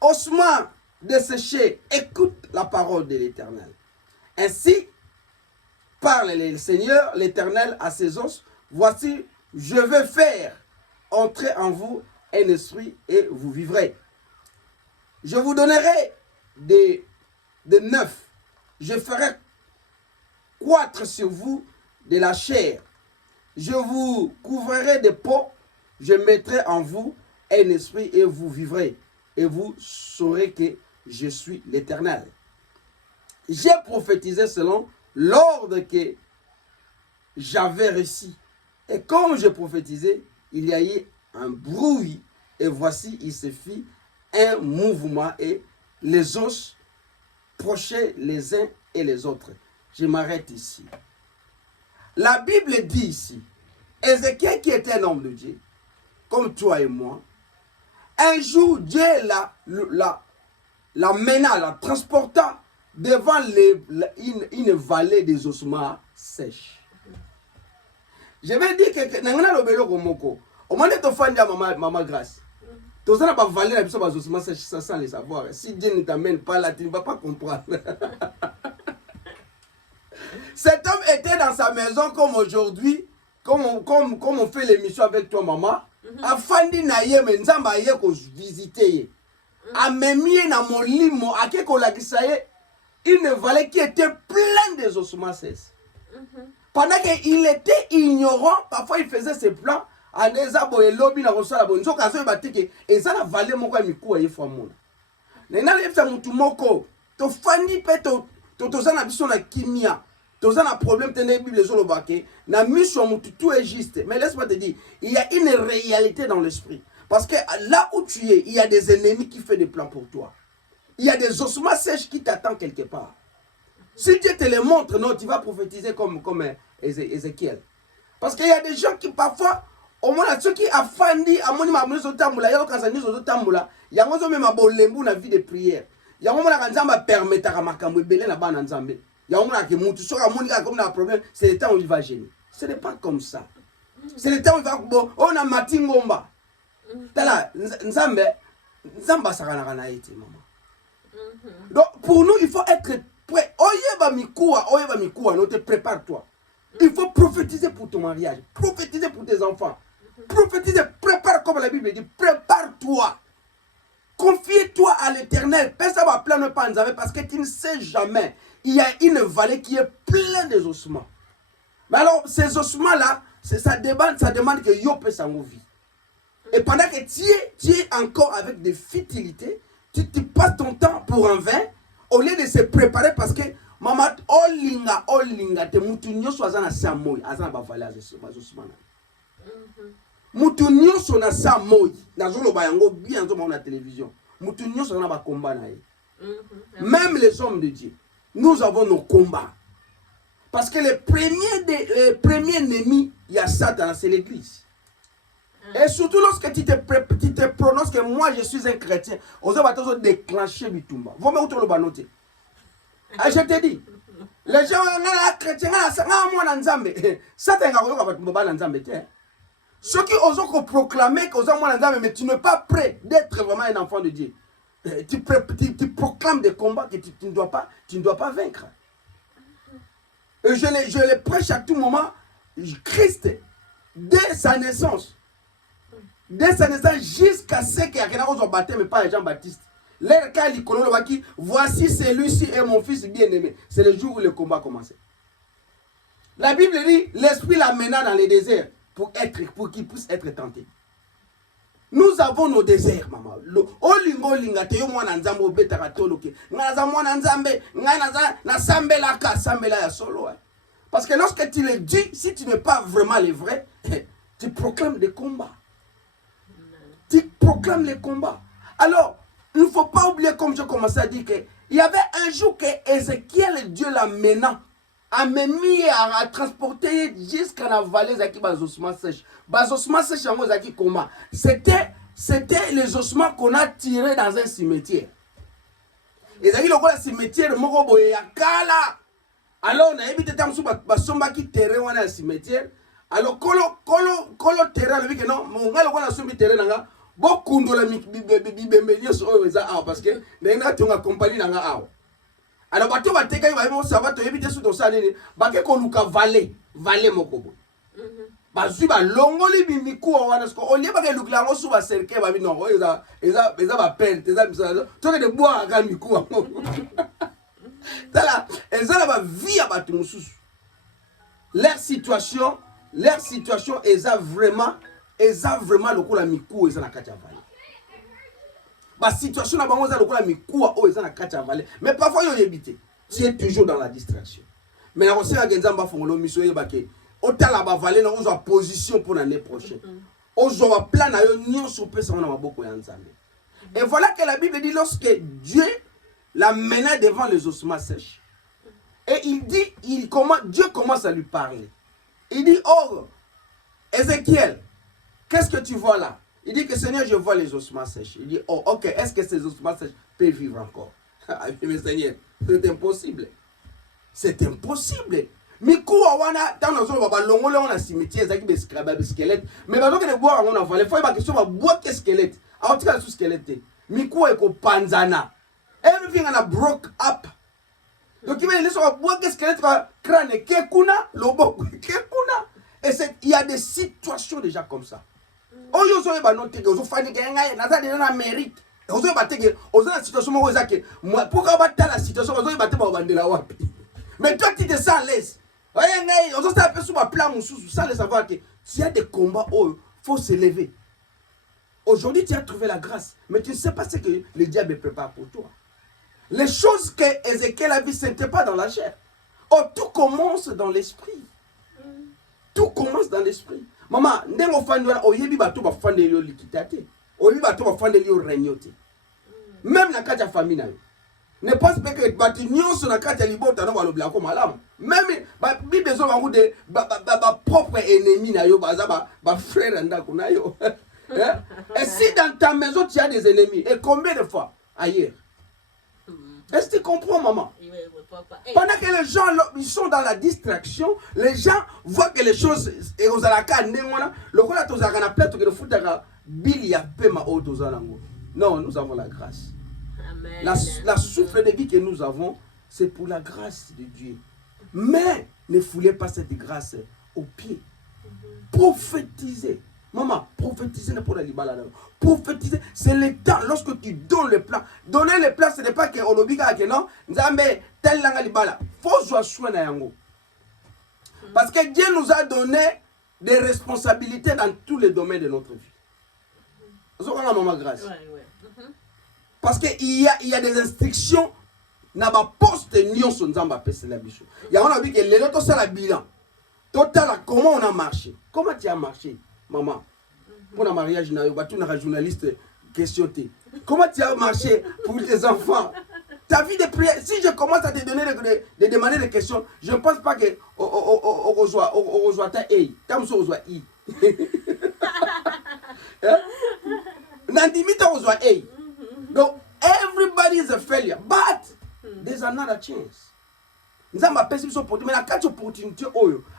ossements desséchés, écoute la parole de l'Éternel. Ainsi parle le Seigneur, l'Éternel, à ses os. Voici, je vais faire entrer en vous un esprit et vous vivrez. Je vous donnerai des neufs. Je ferai croître sur vous de la chair. Je vous couvrirai de peau. Je mettrai en vous un esprit et vous vivrez. Et vous saurez que je suis l'Éternel. J'ai prophétisé selon l'ordre que j'avais reçu. Et comme je prophétisais, il y a eu un bruit. Et voici, il se fit un mouvement et les os prochaient les uns et les autres. Je m'arrête ici. La Bible dit ici, Ézéchiel qui était un homme de Dieu, comme toi et moi, un jour Dieu l'amena, la transporta devant une vallée des ossements sèches. Je vais dire que nangana lobelo komoko. Au moment de ton fan maman grâce. Tout ça n'a pas valé la personne ossements sèches sans les savoir. Si Dieu ne t'amène pas là, tu ne vas pas comprendre. Cet homme était dans sa maison comme aujourd'hui, comme on fait l'émission avec toi maman. Afandi na ye menzamba ye ko visiter ye. Amemie na molimo ake ko lakisa ye. une vallée qui était pleine des ossements sèches. Pendant qu'il était ignorant, parfois il faisait ses plans. En ezabo et lobby na rosala bonzo kazo batike ezala vallée moko ya mikuwa yefwa mona. Nena lefta mutu moko to fandi pe to zana biso na kimia. To zana problème tene Bible zo lobake na mission mutu tout est juste. Mais laisse-moi te dire, il y a une réalité dans l'esprit. Parce que là où tu es, il y a des ennemis qui font des plans pour toi. Il y a des ossements sèches qui t'attendent quelque part. Si Dieu te les montre, non, tu vas prophétiser comme Ézéchiel. Parce qu'il y a des gens qui parfois au moins ceux qui afandi amoni mamuzo tambula yako kazanizo tambula yango même abolembu na vie de prière yango mona kanzamba permettra makambo ebele na bana nzambe yango mona ke mutu soka moni ka comme na problème c'est le temps où il va gêner. Ce n'est pas comme ça. C'est le temps où il va on a matingomba tala nzambe sakana kana ite maman. Donc pour nous il faut être prêt. Oyeba mikuwa no te prépare-toi. Il faut prophétiser pour ton mariage, prophétiser pour tes enfants. Prophétiser, prépare comme la Bible dit, prépare-toi. Confie-toi à l'Éternel. Ça va plein de panzave parce que tu ne sais jamais. Il y a une vallée qui est pleine des ossements. Mais alors, ces ossements-là, ça demande que Yo peut s'en vie. Et pendant que tu es encore avec des futilités, tu passes ton temps pour un vin, au lieu de se préparer parce que maman, olinga, te mutunyo soazana samoy, azana ba vallée ossements. Mutu nyonso na sa moi nazolo bayango bien zo na télévision mutu nyonso na ba combat na ye. Même les hommes de Dieu nous avons nos combats parce que les premiers ennemis il y a Satan, c'est l'église. Et surtout lorsque tu te prononces que moi je suis un chrétien ozo batazo déclencher bitumba vous me utolo banote. Ah je te dis les gens na chrétien na moi na nzambe Satan ngakoyoka batumba ba na nzambe te. Ceux qui osent proclamer qu'ils ont moins d'âme, mais tu n'es pas prêt d'être vraiment un enfant de Dieu. Tu proclames des combats que tu ne dois pas vaincre. Et je les prêche à tout moment. Christ, dès sa naissance jusqu'à ce qu'il y ait un baptême, mais pas Jean-Baptiste. Voici celui-ci est mon fils bien-aimé. C'est le jour où le combat commençait. La Bible dit, l'esprit l'amena dans les déserts. Pour qu'il puisse être tenté. Nous avons nos déserts, maman. Olinga te yo mwana nzambe obetaka toloke. Ngaza mwana nzambe, ngaza na sambela ya solo. Parce que lorsque tu le dis, si tu n'es pas vraiment le vrai, tu proclames des combats. Tu proclames les combats. Alors, il ne faut pas oublier, comme je commençais à dire, qu'il y avait un jour que Ézéchiel, Dieu l'amena. A mis à transporter jusqu'à la vallée zaki bazosma sèche. Bazosma sèche yango zaki comment? C'était les ossements qu'on a tirés dans un cimetière. Et zaki loko la cimetière moko boye ya kala. Alors on a évité tam sou basomba ki terrain wana cimetière. Alors kolo terrain le que non, mon gars loko na sombi terrain nanga bokundo la bibembelio so eza parce que na tunga compagnie nanga awa. Alors bato bateka yi ba ça va to éviter sous to salene ba ke ko luka vallée mokobo. Bazwi ba longoli bimiku wana sko olie ba ke lukla ngo sous ba cercle ba bino eza ba perte eza misala to ke de bois ga miku. Tala eza ba vie ya bato mususu. Leur situation eza vraiment lokola miku eza na kati ya vallée. La situation na bango za lokola mikuwa o eza na kati ya vallée, mais parfois yo yebite tu es toujours dans la distraction. Mais na koseka genzamba fongolo miso yeba ke otala ba vallée na ozo position pour l'année prochaine. Ozo ba plan na yo nyonso pesa na maboko ya nzambe. Et voilà que la Bible dit lorsque Dieu l'a mené devant les ossements sèches. Et Dieu commence à lui parler. Il dit oh Ézéchiel, qu'est-ce que tu vois là? Il dit que Seigneur, je vois les ossements sèches. Il dit, oh, ok, est-ce que ces ossements sèches peuvent vivre encore? Mais Seigneur, c'est impossible. C'est impossible. Mikuwa wana, dans nos zones, on a un cimetière, des squelettes. Mais maintenant que les bois, on a fallu, il faut que ce soit bois que squelette. Alors, tu as sous squelette. Mikuwa eko panzana. Everything on a broke up. Donc, il va laisser un bois que squelette, crâne, kekuna, lobo, kekuna. Et il y a des situations déjà comme ça. Oyo zo ba note go zo fani ke ngai na za de na Amérique Ozo battre que ozo la situation moi ozo que moi pourquoi battre la situation ozo battre ba bandela wapi. Mais toi tu te sens à l'aise. Ouais, ozo ça peut sur ma plan mususu sans le savoir que s'il y a des combats où faut se lever. Aujourd'hui tu as trouvé la grâce, mais tu ne sais pas ce que le diable prépare pour toi. Les choses que Ézéchiel a vues, ce n'était pas dans la chair. Oh, tout commence dans l'esprit. Tout commence dans l'esprit. Maman, ndengo fandela oyebi bato ba fandeli o likitate. Oyebi bato ba fandeli o regnote. Même la kati ya famille na yo. Ne pense pas que bati nyonso na kati ya libota na balobla ko malamu. Même ba bi besoin bango de ba propre ennemi na yo baza ba frère ndako na yo. Et si dans ta maison tu as des ennemis, et combien de fois ailleurs? Est-ce que tu comprends, maman? Pendant que les gens ils sont dans la distraction, les gens voient que les choses et aux alaka nengona, le rôle à na plate que le foot Billy ya pema otozalango. Non, nous avons la grâce. Amen. La souffle de vie que nous avons, c'est pour la grâce de Dieu. Mais ne foulez pas cette grâce au pied. Prophétisez. Maman, prophétiser n'est pas la libala. Prophétiser, c'est le temps lorsque tu donnes le plan. Donner le plan, ce n'est pas que Olobika que non. Nzambe tel langa libala. Faut jouer soin na yango. Parce que Dieu nous a donné des responsabilités dans tous les domaines de notre vie. Vous avez la maman grâce. Parce que il y a des instructions na ba poste nyonso nzamba pese la biso. Il y a on a vu que les autres ça la bilan. Total comment on a marché. Comment tu as marché? Maman, pour le mariage, tu es un journaliste questionné. Comment tu as marché pour tes enfants? Ta vie de prière, si je commence à te donner de demander des questions, je ne pense pas que on reçoit ta ei. Tu as reçoit i. Nandimita reçoit ei. Donc, everybody is a failure. But there's another chance. Nous avons appelé ça pour mais la carte opportunité,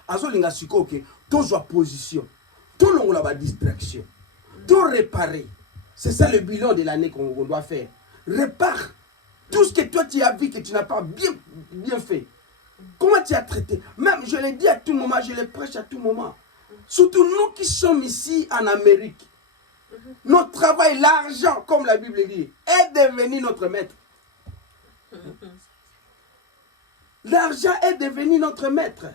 azo linga siko ke, ton position. Tout le monde a la distraction. Tout réparer. C'est ça le bilan de l'année qu'on doit faire. Répare tout ce que toi tu as vu que tu n'as pas bien fait. Comment tu as traité? Même je le dis à tout moment, je le prêche à tout moment. Surtout nous qui sommes ici en Amérique. Notre travail, l'argent, comme la Bible dit, est devenu notre maître. L'argent est devenu notre maître.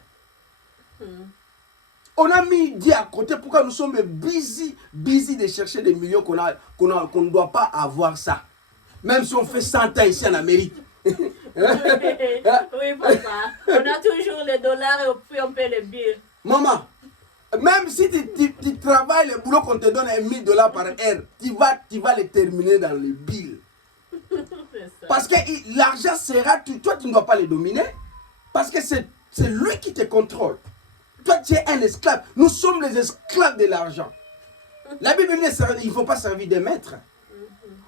On a mis Dieu à côté. Pourquoi nous sommes busy de chercher des millions qu'on ne doit pas avoir ça. Même si on fait 100 ans ici en Amérique. Oui, papa. On a toujours les dollars et puis on paie les billes. Maman, même si tu travailles le boulot qu'on te donne $1000 par heure, tu vas les terminer dans les billes. Parce que l'argent sera, toi tu ne dois pas les dominer. Parce que c'est lui qui te contrôle. Toi, tu es un esclave. Nous sommes les esclaves de l'argent. La Bible dit qu'il ne faut pas servir de maître.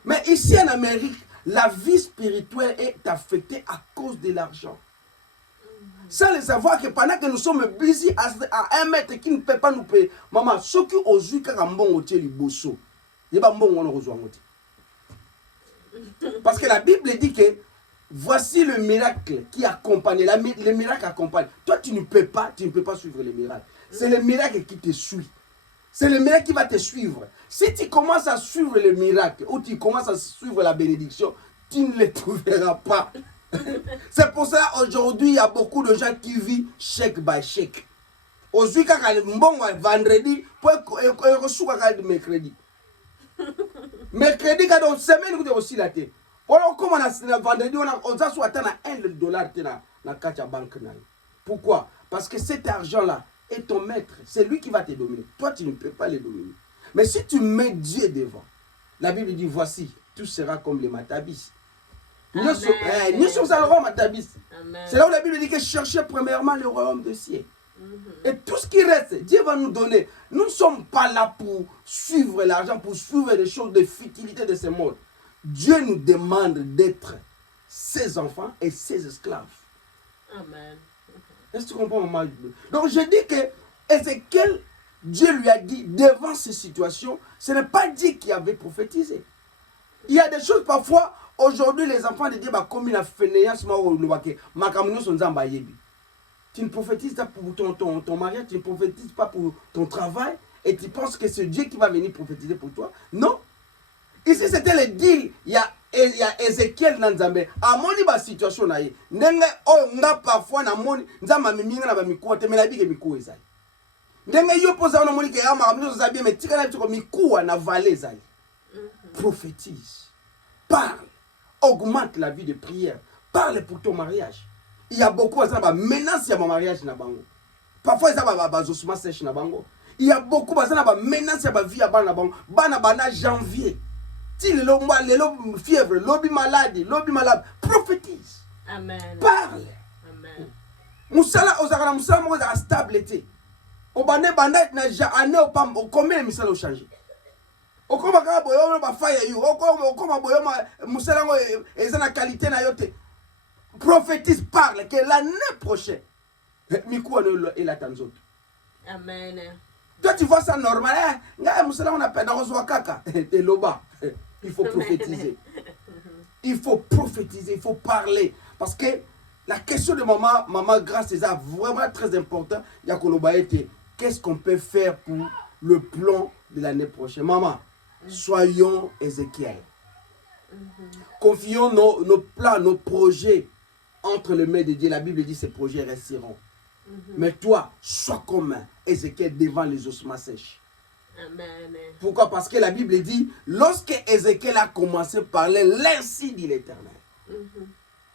Mais ici en Amérique, la vie spirituelle est affectée à cause de l'argent. Sans le savoir que pendant que nous sommes busy à un maître qui ne peut pas nous payer, maman, ce qui aujourd'hui quand on bon hôtel bosso, il va bon on rejoint. Parce que la Bible dit que voici le miracle qui accompagne, le miracle accompagne. Toi, tu ne peux pas suivre le miracle. C'est le miracle qui te suit. C'est le miracle qui va te suivre. Si tu commences à suivre le miracle ou tu commences à suivre la bénédiction, tu ne les trouveras pas. C'est pour ça aujourd'hui, il y a beaucoup de gens qui vivent chèque by chèque. Aujourd'hui, quand on est vendredi, on reçoit mercredi. Mercredi, quand on semaine, on aussi la tête. Alors, comme on a vendredi, on a soit $1 dans la banque. Pourquoi? Parce que cet argent-là est ton maître. C'est lui qui va te dominer. Toi, tu ne peux pas le dominer. Mais si tu mets Dieu devant, la Bible dit voici, tout sera comme les matabis. Nous sommes à le royaume matabis. C'est là où la Bible dit que cherchez premièrement le royaume de ciel. Et tout ce qui reste, Dieu va nous donner. Nous ne sommes pas là pour suivre l'argent, pour suivre les choses de futilité de ce monde. Dieu nous demande d'être ses enfants et ses esclaves. Amen. Est-ce que tu comprends, maman? Donc je dis que Ézéchiel, Dieu lui a dit, devant ces situations, ce n'est pas Dieu qui avait prophétisé. Il y a des choses parfois, aujourd'hui les enfants de Dieu, comme il a fait tu ne prophétises pas pour ton mariage, tu ne prophétises pas pour ton travail, et tu penses que c'est Dieu qui va venir prophétiser pour toi. Non. Ici, c'était le deal. Il y a Ézéchiel Nanzambe. A moni ba situation na ye. Ndenge nga parfois na moni nzamba miminga na ba mikuwa te mela bige mikuwa ezali. Ndenge yo poza na moni ke ya makambo za bien mais tika na bitoko mikuwa na vallée ezali. Prophétise. Parle. Augmente la vie de prière. Parle pour ton mariage. Il y a beaucoup de menaces à mon mariage na bango. Parfois, il y a des ossements sèches na bango. Il y a beaucoup de menaces à ma vie à bango. Bana janvier. Si le fièvre, lobby malade. Prophétise. Amen. Parle. Amen. Musala ozakana musala mo za stabilité. Obane banda na ane opam combien misala changer. Okoma ka boyo ba fire you. Okoma boyo musala ngo ezana qualité na yote. Prophétise, parle que l'année prochaine, Mikou et la Tanzot. Amen. Toi, tu vois ça normal. On appelle dans Kaka. Il faut prophétiser. Il faut prophétiser, il faut parler. Parce que la question de maman Grâce, c'est vraiment très important. Qu'est-ce qu'on peut faire pour le plan de l'année prochaine? Maman, soyons Ézéchiel. Confions nos plans, nos projets entre les mains de Dieu. La Bible dit que ces projets resteront. Mais toi, sois comme Ézéchiel devant les ossements sèches. Amen. Pourquoi? Parce que la Bible dit, lorsque Ézéchiel a commencé à parler, l'ainsi dit l'Éternel.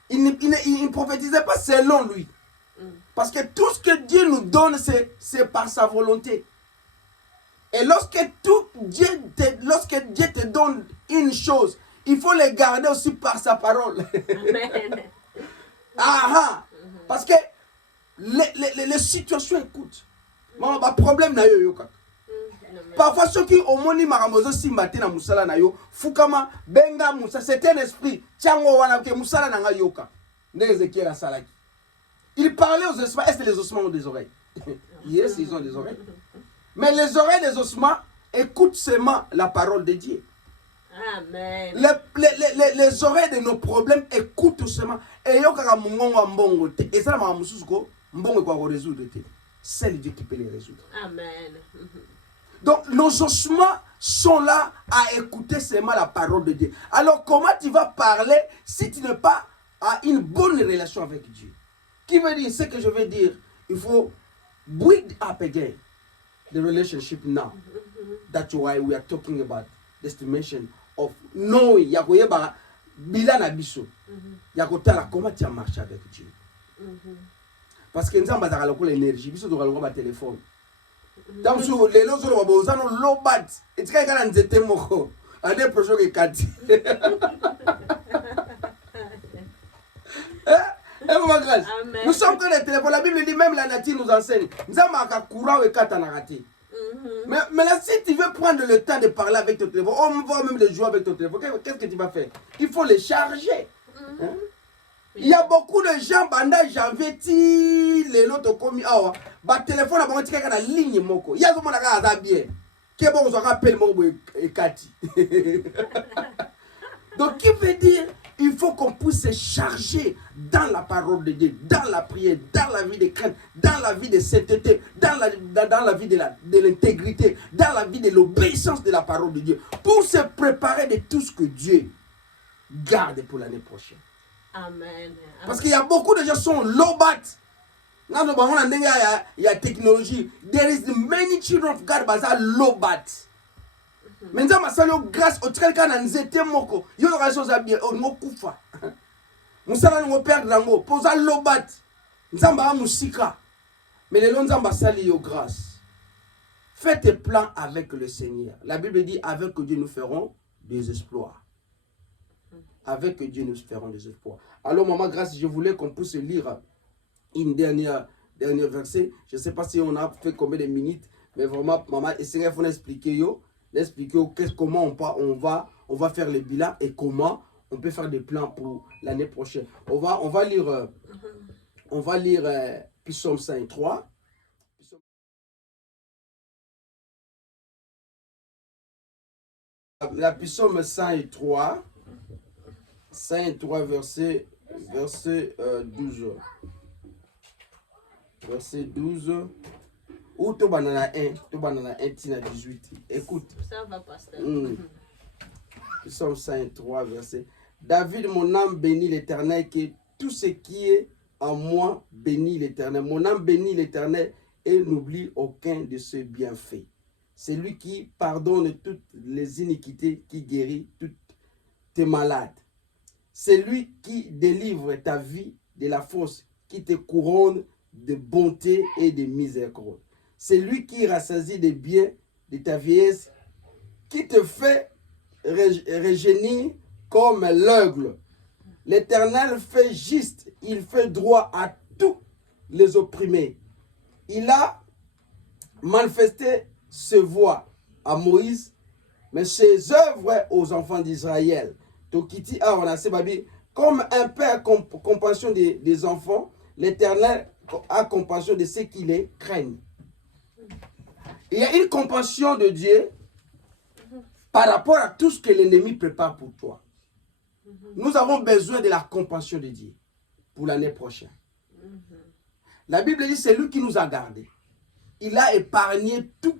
Il ne prophétisait pas selon lui. Parce que tout ce que Dieu nous donne, c'est par sa volonté. Et lorsque Dieu te donne une chose, il faut le garder aussi par sa parole. Amen. Parce que les situations écoutent. Mon problème na yo yoka. Parfois ceux qui au moni maramozo simbate na musala na yo, fukama benga musa, c'est un esprit. Tiango wana ke musala na nga yoka. Ne Ézéchiel a salaki. Il parlait aux ossements. Est-ce que les ossements ont des oreilles? Yes, ils ont des oreilles. Mais les oreilles des ossements écoutent seulement la parole de Dieu. Amen. Les oreilles de nos problèmes écoutent seulement. Et yokaka mungongo mbongo te. Et ça la mamusuko mbongo kwa résoudre te. C'est Dieu qui peut les résoudre. Amen. Donc nos ossements sont là à écouter seulement la parole de Dieu. Alors comment tu vas parler si tu n'as pas une bonne relation avec Dieu? Qui veut dire ce que je veux dire? Il faut build up again the relationship now. That's why we are talking about this dimension of knowing. Yakoyeba bila na biso. Yakotala comment tu as marché avec Dieu. Parce que nous avons l'énergie. Biso to kaloko ba téléphone. Tam su lelo so ba bozano low bat. Etika kana nzete moko. Ade projet ke kati. Nous sommes que les téléphones. La Bible dit même la nature nous enseigne. Nous avons courant et katanagati. Mais là, si tu veux prendre le temps de parler avec ton téléphone, on va même le jouer avec ton téléphone, qu'est-ce que tu vas faire? Il faut le charger. Il y a beaucoup de gens, banda janvier, les lots commis, bah téléphone a bon la ligne moko. Il y a vraiment la bien. Que bon, on rappelle mon et Kati. Donc, qui veut dire, il faut qu'on puisse se charger dans la parole de Dieu, dans la prière, dans la vie de crainte, dans la vie de sainteté, dans la vie de l'intégrité, dans la vie de l'obéissance de la parole de Dieu, pour se préparer de tout ce que Dieu garde pour l'année prochaine. Amen. Parce qu'il y a beaucoup de gens qui sont low bat. Il y a technologie. There is many children of God qui sont low bat. Maintenant, ma grâce au train quand on était moko, il y a des choses à bien, on kufa. Musala ngo perdre dango, posa lobat. Nzamba musika. Mais les lonzamba sali yo grâce. Fais tes plans avec le Seigneur. La Bible dit avec Dieu nous ferons des exploits. Avec Dieu nous ferons des exploits. Alors maman grâce, je voulais qu'on puisse lire une dernière verset. Je ne sais pas si on a fait combien de minutes, mais vraiment maman, essayez de expliquer comment on va faire le bilan et comment on peut faire des plans pour l'année prochaine. On va lire Psaume 103. La Psaume 103, verset 12. Verset 12. Ou tu banana 1, tina 18. Écoute. Ça va, pasteur. Psaume 103, verset. David, mon âme bénit l'Éternel, que tout ce qui est en moi bénit l'Éternel. Mon âme bénit l'Éternel et n'oublie aucun de ses bienfaits. C'est lui qui pardonne toutes les iniquités, qui guérit toutes tes malades. C'est lui qui délivre ta vie de la fosse, qui te couronne de bonté et de miséricorde. C'est lui qui rassasie des biens de ta vieillesse, qui te fait rajeunir comme l'aigle. L'Éternel fait juste, il fait droit à tous les opprimés. Il a manifesté ses voies à Moïse, mais ses œuvres aux enfants d'Israël. Comme un père compassion des enfants, l'Éternel a compassion de ceux qui les craignent. Il y a une compassion de Dieu par rapport à tout ce que l'ennemi prépare pour toi. Nous avons besoin de la compassion de Dieu pour l'année prochaine. La Bible dit c'est lui qui nous a gardés. Il a épargné tout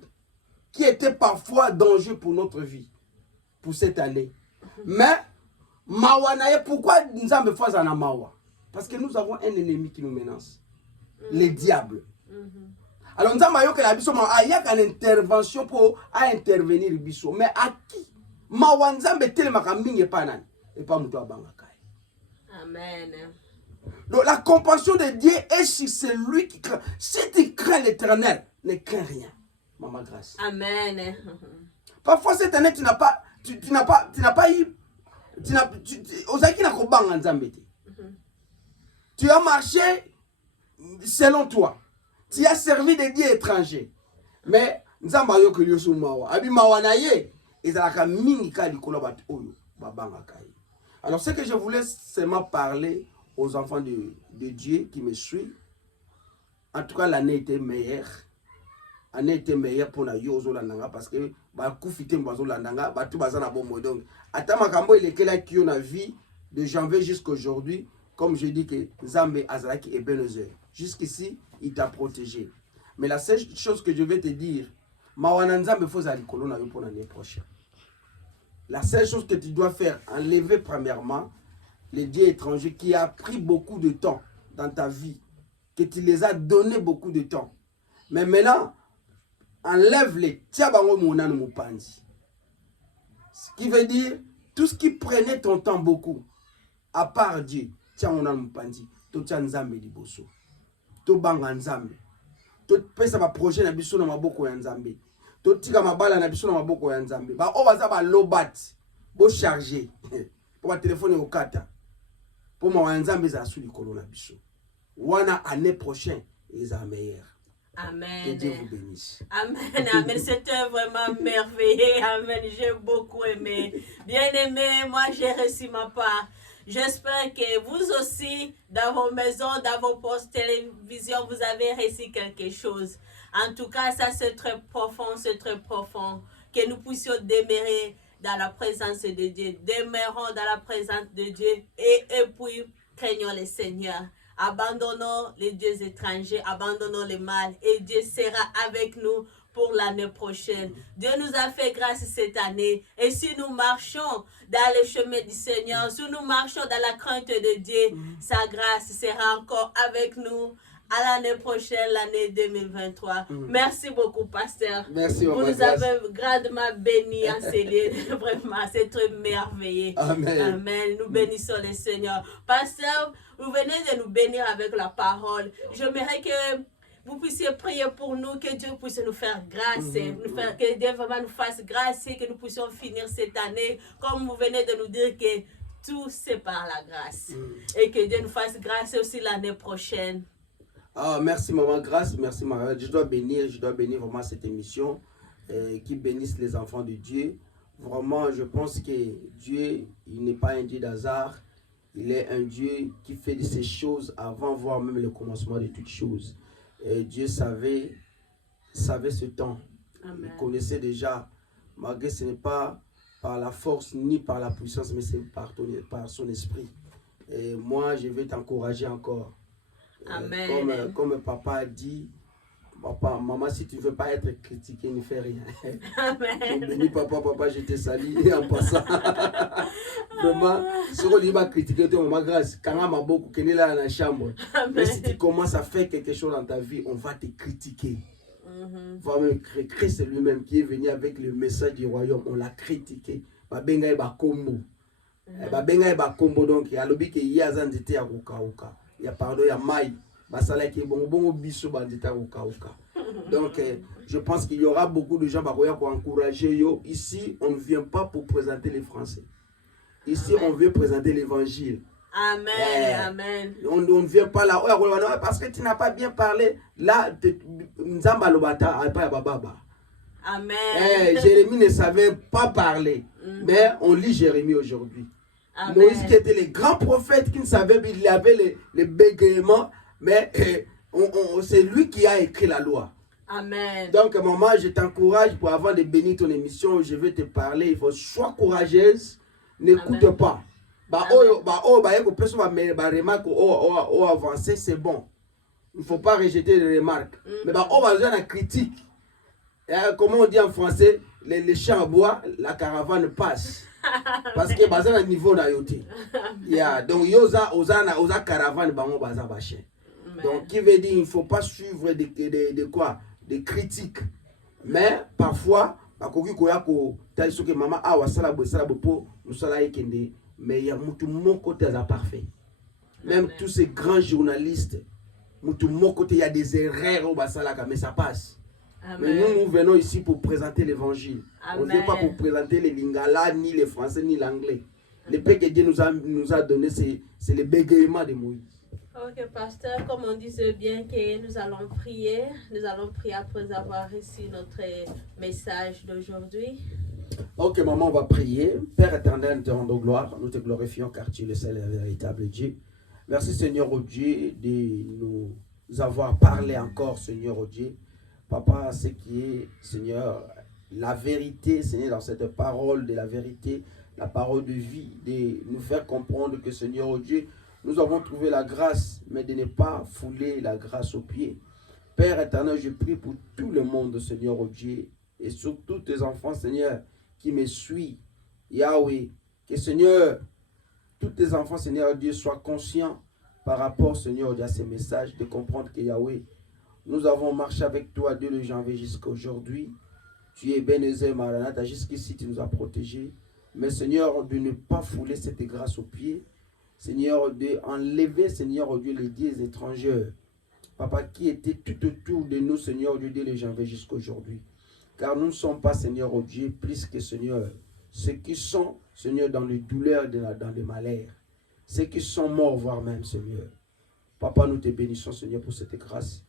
qui était parfois danger pour notre vie, pour cette année. Mais, Mawanaye, pourquoi nous avons besoin de Mawa? Parce que nous avons un ennemi qui nous menace, les diables. Alors nous avons une intervention pour intervenir. Mais à qui? Mawanzambe telemakaming et pas Moutoabangakaï. Amen. Donc la compassion de Dieu est sur celui qui craint. Si tu crains l'Éternel, ne crains rien. Maman grâce. Amen. Parfois cette année tu n'as pas eu tu as marché selon toi. Tu as servi des dieux étrangers. Mais nzamba yo kelio sumawa. Abi mawanaye ezalaka mingi ka likolo bat oyo babanga kai. Alors ce que je voulais seulement parler aux enfants de Dieu qui me suivent. En tout cas l'année était meilleure. L'année était meilleure pour la yozo landanga parce que ba kufite mbazo landanga ba tout bazana bombo donc ata makambo ilekela ki on a vie de janvier jusqu'aujourd'hui comme je dis que Nzambe azalaki et Ebenezer. Jusqu'ici, il t'a protégé. Mais la seule chose que je vais te dire, Mawana Nzambe faut aller colonna pour l'année prochaine. La seule chose que tu dois faire, enlever premièrement les dieux étrangers qui a pris beaucoup de temps dans ta vie, que tu les as donné beaucoup de temps. Mais maintenant, enlève-les. Tiabango Mounan Moupanzi. Ce qui veut dire, tout ce qui prenait ton temps beaucoup, à part Dieu, tiens on a Moupanzi, to tiens Nzambe liboso. To banga Nzambe. To pesa ba projet na biso na maboko ya Nzambe. To tika mabala na biso na maboko ya Nzambe. Ba o baza ba lobat, bo charger. Pour ba téléphone au kata. Pour ma Nzambe za sous likolo na biso. Wana année prochaine, ils sont meilleurs. Amen. Que Dieu vous bénisse. Amen, amen. C'était vraiment merveilleux. Amen. J'ai beaucoup aimé. Bien aimé, moi j'ai reçu ma part. J'espère que vous aussi, dans vos maisons, dans vos postes télévision, vous avez reçu quelque chose. En tout cas, ça c'est très profond, c'est très profond. Que nous puissions demeurer dans la présence de Dieu. Demeurons dans la présence de Dieu et puis craignons le Seigneur. Abandonnons les dieux étrangers, abandonnons le mal et Dieu sera avec nous pour l'année prochaine. Dieu nous a fait grâce cette année et si nous marchons dans le chemin du Seigneur, si nous marchons dans la crainte de Dieu, sa grâce sera encore avec nous à l'année prochaine, l'année 2023. Merci beaucoup, pasteur. Merci, vous nous avez grandement bénis en ces lieux. Vraiment, c'est très merveilleux. Amen. Amen. Nous bénissons le Seigneur. Pasteur, vous venez de nous bénir avec la parole. J'aimerais que vous puissiez prier pour nous, que Dieu puisse nous faire grâce, que Dieu vraiment nous fasse grâce et que nous puissions finir cette année, comme vous venez de nous dire que tout c'est par la grâce. Et que Dieu nous fasse grâce aussi l'année prochaine. Ah, merci maman, grâce, merci maman. Je dois bénir vraiment cette émission qui bénisse les enfants de Dieu. Vraiment, je pense que Dieu, il n'est pas un Dieu d'hasard. Il est un Dieu qui fait de ces choses avant, voire même le commencement de toutes choses. Et Dieu savait ce temps. Amen. Il connaissait déjà, malgré ce n'est pas par la force ni par la puissance, mais c'est par son esprit. Et moi, je vais t'encourager encore. Amen. Comme papa a dit, Papa, maman, si tu ne veux pas être critiqué, ne fais rien. Amen. Je bénis papa, papa, je te salue en passant. Vraiment, si on va critiquer, tu maman grâce. Quand on m'a beaucoup, qu'on est là dans la chambre. Mais si tu commences à faire quelque chose dans ta vie, on va te critiquer. Vraiment, Christ lui-même qui est venu avec le message du royaume, on l'a critiqué. Babenga eba kombo. Babenga eba kombo donc ya lobi ke yaza nzete ya kokauka. Ya pardon ya mai. Basala ki bongo bongo biso bandita kokauka. Donc je pense qu'il y aura beaucoup de gens qui vont encourager yo. Ici, on ne vient pas pour présenter les Français. Ici, on veut présenter l'évangile. Amen, amen. On ne vient pas là parce que tu n'as pas bien parlé. Là, Nzamba Lobata, Baba. Amen. Jérémie ne savait pas parler. Mais on lit Jérémie aujourd'hui. Moïse qui était le grand prophète qui ne savait pas, il avait les bégaiements. Mais c'est lui qui a écrit la loi. Amen. Donc, maman, je t'encourage pour avant de bénir ton émission, je vais te parler. Il faut sois courageuse. N'écoute pas. Avancer, c'est bon. Il ne faut pas rejeter les remarques. Mais on va faire la critique. Comment on dit en français, les champs à bois, la caravane passe. Parce que c'est un niveau d'ayoté. Donc, oza caravane, baza baché. Donc, qui veut dire qu'il ne faut pas suivre des critiques. Mais parfois, mais il y a mon côté parfait. Même tous ces grands journalistes, mon côté, il y a des erreurs, mais ça passe. Amen. Mais nous venons ici pour présenter l'évangile. On ne vient pas pour présenter les lingala, ni les français, ni l'anglais. Le paix que Dieu nous a donné, c'est le bégaiement de Moïse. Ok, pasteur, comme on disait bien que nous allons prier après avoir reçu notre message d'aujourd'hui. Ok, maman, on va prier. Père éternel, te rendons gloire. Nous te glorifions car tu es le seul et véritable Dieu. Merci, Seigneur, oh Dieu, de nous avoir parlé encore, Seigneur, oh Dieu. Papa, ce qui est, Seigneur, la vérité, Seigneur, dans cette parole de la vérité, la parole de vie, de nous faire comprendre que, Seigneur, oh Dieu, nous avons trouvé la grâce, mais de ne pas fouler la grâce aux pieds. Père éternel, je prie pour tout le monde, Seigneur, oh Dieu, et sur tous tes enfants, Seigneur, qui me suivent. Yahweh, que, Seigneur, tous tes enfants, Seigneur, Dieu, soient conscients par rapport, Seigneur, à ces messages, de comprendre que, Yahweh, nous avons marché avec toi dès le janvier jusqu'à aujourd'hui. Tu es Ebenezer Maranatha, jusqu'ici tu nous as protégés. Mais Seigneur, de ne pas fouler cette grâce aux pieds. Seigneur, d'enlever, Seigneur, Dieu, les dieux étrangers. Papa, qui était tout autour de nous, Seigneur, Dieu, dès le janvier jusqu'à aujourd'hui. Car nous ne sommes pas, Seigneur, Dieu, plus que, Seigneur, ceux qui sont, Seigneur, dans les douleurs, dans les malheurs. Ceux qui sont morts, voire même, Seigneur. Papa, nous te bénissons, Seigneur, pour cette grâce.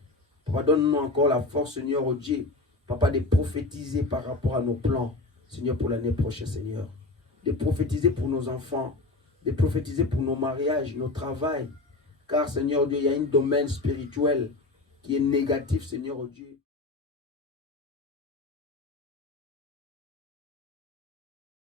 Papa, donne-nous encore la force, Seigneur, Dieu, Papa, de prophétiser par rapport à nos plans, Seigneur, pour l'année prochaine, Seigneur. De prophétiser pour nos enfants, de prophétiser pour nos mariages, nos travails. Car, Seigneur Dieu, il y a un domaine spirituel qui est négatif, Seigneur Dieu.